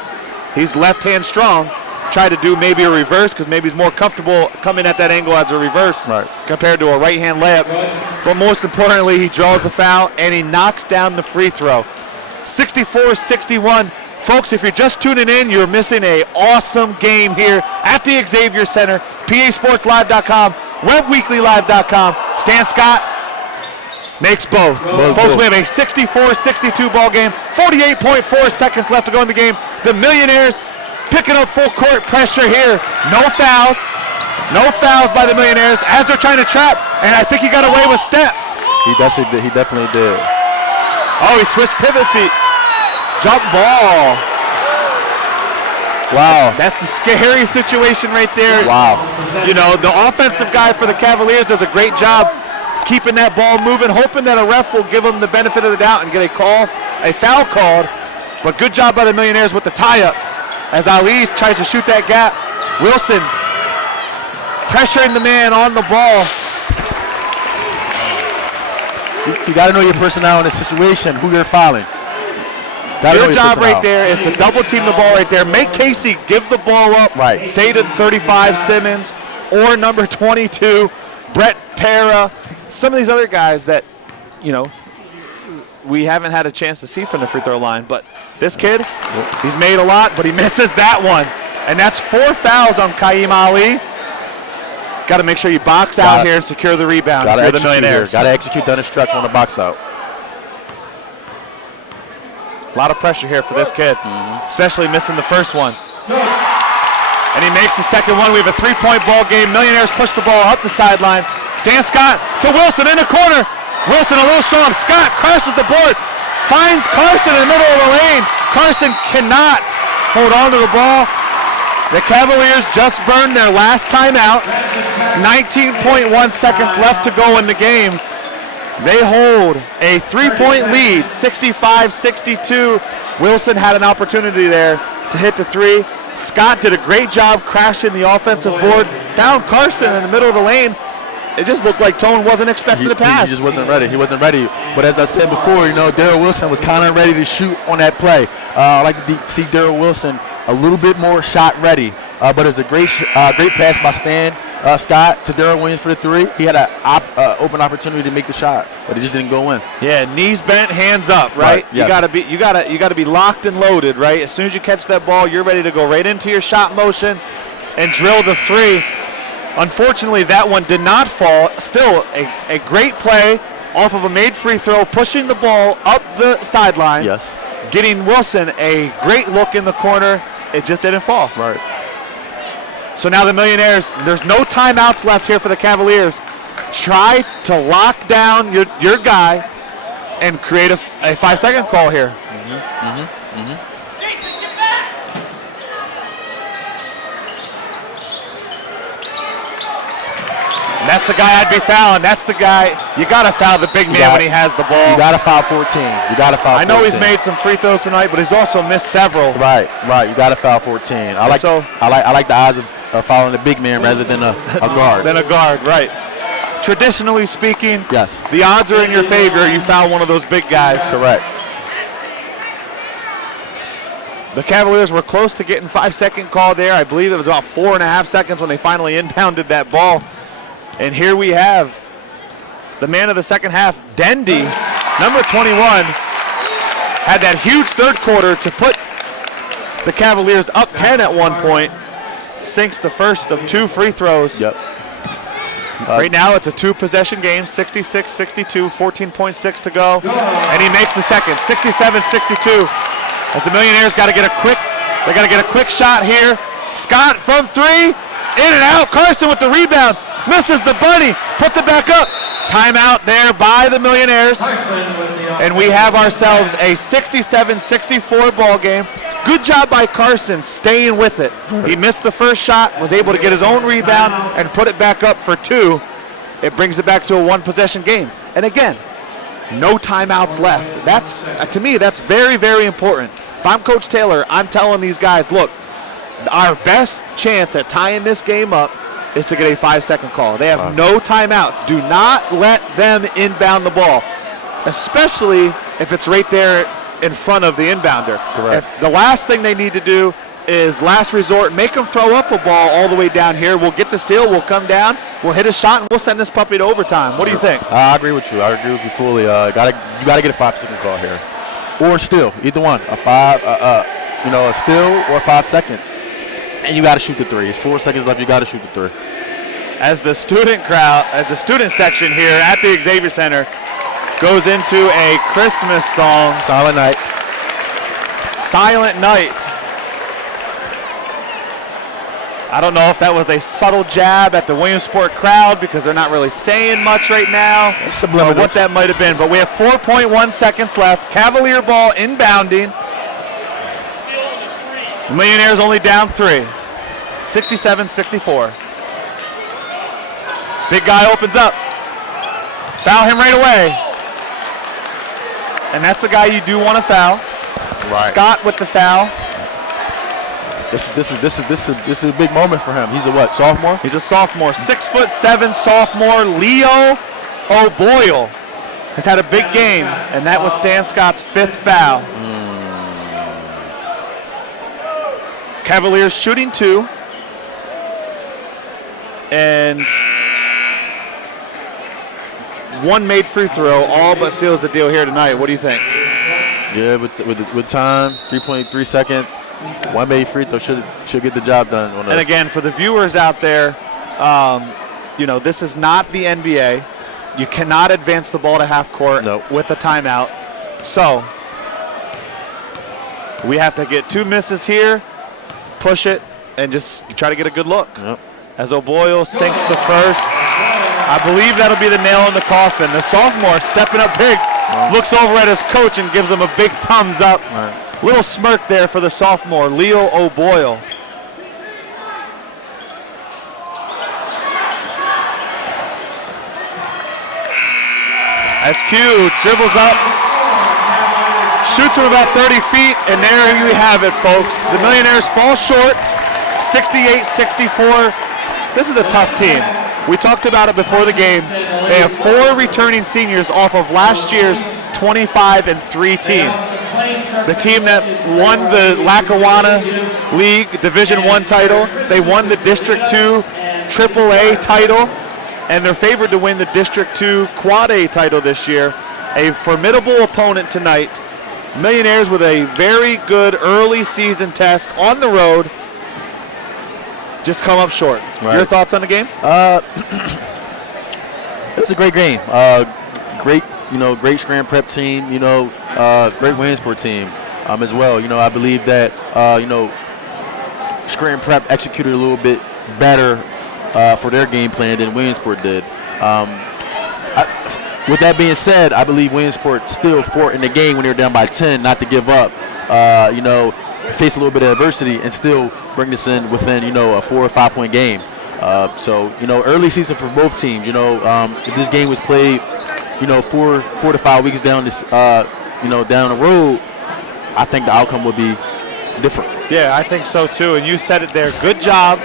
left hand strong, tried to do maybe a reverse because maybe he's more comfortable coming at that angle as a reverse compared to a right hand layup. But most importantly, he draws the foul and he knocks down the free throw. 64-61. Folks, if you're just tuning in, you're missing an awesome game here at the Xavier Center. PASportsLive.com, WebWeeklyLive.com. Stan Scott makes both. Folks, we have a 64-62 ball game. 48.4 seconds left to go in the game. The Millionaires picking up full court pressure here. No fouls. No fouls by the Millionaires as they're trying to trap. And I think he got away with steps. He definitely did. Oh, he switched pivot feet. Jump ball. Wow. That's a scary situation right there. Wow. The offensive guy for the Cavaliers does a great job keeping that ball moving, hoping that a ref will give him the benefit of the doubt and get a foul called. But good job by the Millionaires with the tie-up as Ali tries to shoot that gap. Wilson pressuring the man on the ball. You got to know your personnel in this situation, who you're fouling. Your job right there is to double team the ball right there. Make Casey give the ball up. Right. Say to 35 Simmons or number 22, Brett Para. Some of these other guys that, you know, we haven't had a chance to see from the free throw line. But this kid, he's made a lot, but he misses that one. And that's 4 fouls on Kaim Ali. Got to make sure you box out here and secure the rebound for the Millionaires. Got to execute down the stretch on the box out. A lot of pressure here for this kid, especially missing the first one. And he makes the second one. We have a 3-point ball game. Millionaires push the ball up the sideline. Stan Scott to Wilson in the corner. Wilson a little short. Scott crashes the board. Finds Carson in the middle of the lane. Carson cannot hold on to the ball. The Cavaliers just burned their last timeout. 19.1 seconds left to go in the game. They hold a 3-point lead, 65-62. Wilson had an opportunity there to hit the three. Scott did a great job crashing the offensive board. Found Carson in the middle of the lane. It just looked like Tone wasn't expecting the pass. He just wasn't ready. He wasn't ready. But as I said before, you know, Darrell Wilson was kind of ready to shoot on that play. I like to see Darrell Wilson a little bit more shot ready. But it's a great pass by Stan Scott to Darrell Williams for the three. He had an open opportunity to make the shot, but it just didn't go in. Yeah, knees bent, hands up, right? Yes. You gotta be locked and loaded, right? As soon as you catch that ball, you're ready to go right into your shot motion and drill the three. Unfortunately, that one did not fall. Still a great play off of a made free throw, pushing the ball up the sideline. Yes. Getting Wilson a great look in the corner. It just didn't fall. Right. So now the Millionaires, there's no timeouts left here for the Cavaliers. Try to lock down your guy and create a 5-second call here. Jason, get back! And that's the guy I'd be fouling. That's the guy. You got to foul the big man when he has the ball. You got to foul 14. You got to foul 14. I know he's made some free throws tonight, but he's also missed several. Right. You got to foul 14. I like the odds of fouling the big man rather than a guard. Right. Traditionally speaking, yes, the odds are in your favor. You foul one of those big guys. Correct. The Cavaliers were close to getting 5-second call there. I believe it was about 4.5 seconds when they finally inbounded that ball. And here we have the man of the second half, Dendy, number 21, had that huge third quarter to put the Cavaliers up 10 at one point. Sinks the first of 2 free throws. Yep. Right now it's a 2-possession game, 66-62, 14.6 to go. And he makes the second, 67-62. As the Millionaires got to get a quick shot here. Scott from 3, in and out. Carson with the rebound, misses the bunny, puts it back up. Timeout there by the Millionaires. And we have ourselves a 67-64 ball game. Good job by Carson staying with it. He missed the first shot, was able to get his own rebound and put it back up for 2. It brings it back to a 1-possession game. And again, no timeouts left. That's, to me, that's very, very important. If I'm Coach Taylor, I'm telling these guys, look, our best chance at tying this game up is to get a 5-second call. They have no timeouts. Do not let them inbound the ball, especially if it's right there in front of the inbounder. Correct. If the last thing they need to do is last resort, make them throw up a ball all the way down here. We'll get the steal, we'll come down, we'll hit a shot, and we'll send this puppy to overtime. What do you think? I agree with you. Fully. You gotta get a 5-second call here, or a steal. Either one. A steal or 5 seconds, and you gotta shoot the 3. It's 4 seconds left. You gotta shoot the 3. As the student section here at the Xavier Center goes into a Christmas song. Silent Night. Silent Night. I don't know if that was a subtle jab at the Williamsport crowd because they're not really saying much right now. What that might have been. But we have 4.1 seconds left. Cavalier ball inbounding. The Millionaires only down 3. 67-64. Big guy opens up. Foul him right away. And that's the guy you do want to foul. Right. Scott with the foul. This is a big moment for him. He's a what? Sophomore? He's a sophomore. 6'7" sophomore Leo O'Boyle has had a big game, and that was Stan Scott's 5th foul. Cavaliers shooting 2. And 1 made free throw, all but seals the deal here tonight. What do you think? Yeah, with time, 3.3 seconds, 1 made free throw should get the job done. And again, for the viewers out there, this is not the NBA. You cannot advance the ball to half court with a timeout. So we have to get 2 misses here, push it, and just try to get a good look. Yep. As O'Boyle sinks the first. I believe that'll be the nail in the coffin. The sophomore stepping up big, looks over at his coach and gives him a big thumbs up. Little smirk there for the sophomore, Leo O'Boyle. SQ dribbles up, shoots from about 30 feet, and there you have it, folks. The Millionaires fall short, 68-64. This is a tough team. We talked about it before the game. They have 4 returning seniors off of last year's 25-3 team. The team that won the Lackawanna League Division I title. They won the District II AAA title, and they're favored to win the District II Quad A title this year. A formidable opponent tonight. Millionaires with a very good early season test on the road. Just come up short. Right. Your thoughts on the game? It was a great game. Great Scranton Prep team. Great Williamsport team as well. I believe that Scranton Prep executed a little bit better for their game plan than Williamsport did. With that being said, I believe Williamsport still fought in the game when they were down by 10, not to give up. Face a little bit of adversity and still bring this in within a 4 or 5 point game. Early season for both teams. If this game was played 4 to 5 weeks down this down the road, I think the outcome would be different. Yeah, I think so too. And you said it there. Good job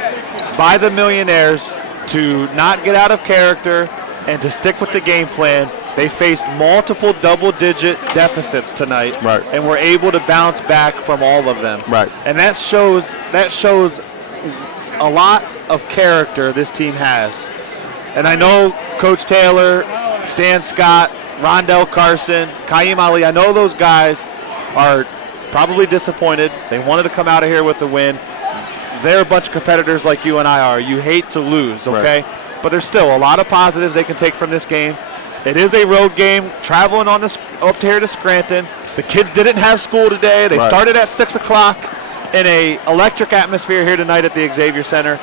by the Millionaires to not get out of character and to stick with the game plan. They faced multiple double-digit deficits tonight, right, and were able to bounce back from all of them. Right. And that shows a lot of character this team has. And I know Coach Taylor, Stan Scott, Rondell Carson, Kaim Ali, I know those guys are probably disappointed. They wanted to come out of here with the win. They're a bunch of competitors like you and I are. You hate to lose, okay? Right. But there's still a lot of positives they can take from this game. It is a road game, traveling up here to Scranton. The kids didn't have school today. They started at 6 o'clock in a electric atmosphere here tonight at the Xavier Center.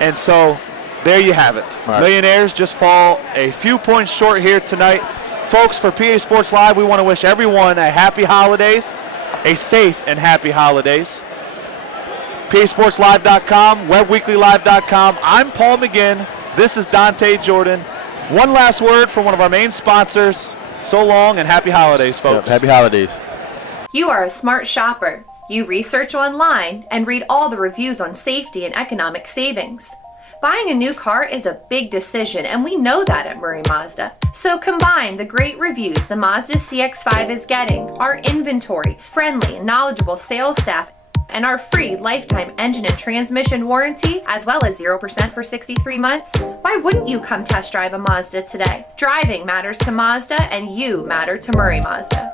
And so there you have it. Right. Millionaires just fall a few points short here tonight. Folks, for PA Sports Live, we want to wish everyone a happy holidays, a safe and happy holidays. PASportsLive.com, WebWeeklyLive.com. I'm Paul McGinn. This is Dante Jordan. One last word from one of our main sponsors. So long and happy holidays, folks. Yep, happy holidays. You are a smart shopper. You research online and read all the reviews on safety and economic savings. Buying a new car is a big decision, and we know that at Murray Mazda. So combine the great reviews the Mazda CX-5 is getting, our inventory, friendly and knowledgeable sales staff, and our free lifetime engine and transmission warranty, as well as 0% for 63 months, why wouldn't you come test drive a Mazda today? Driving matters to Mazda, and you matter to Murray Mazda.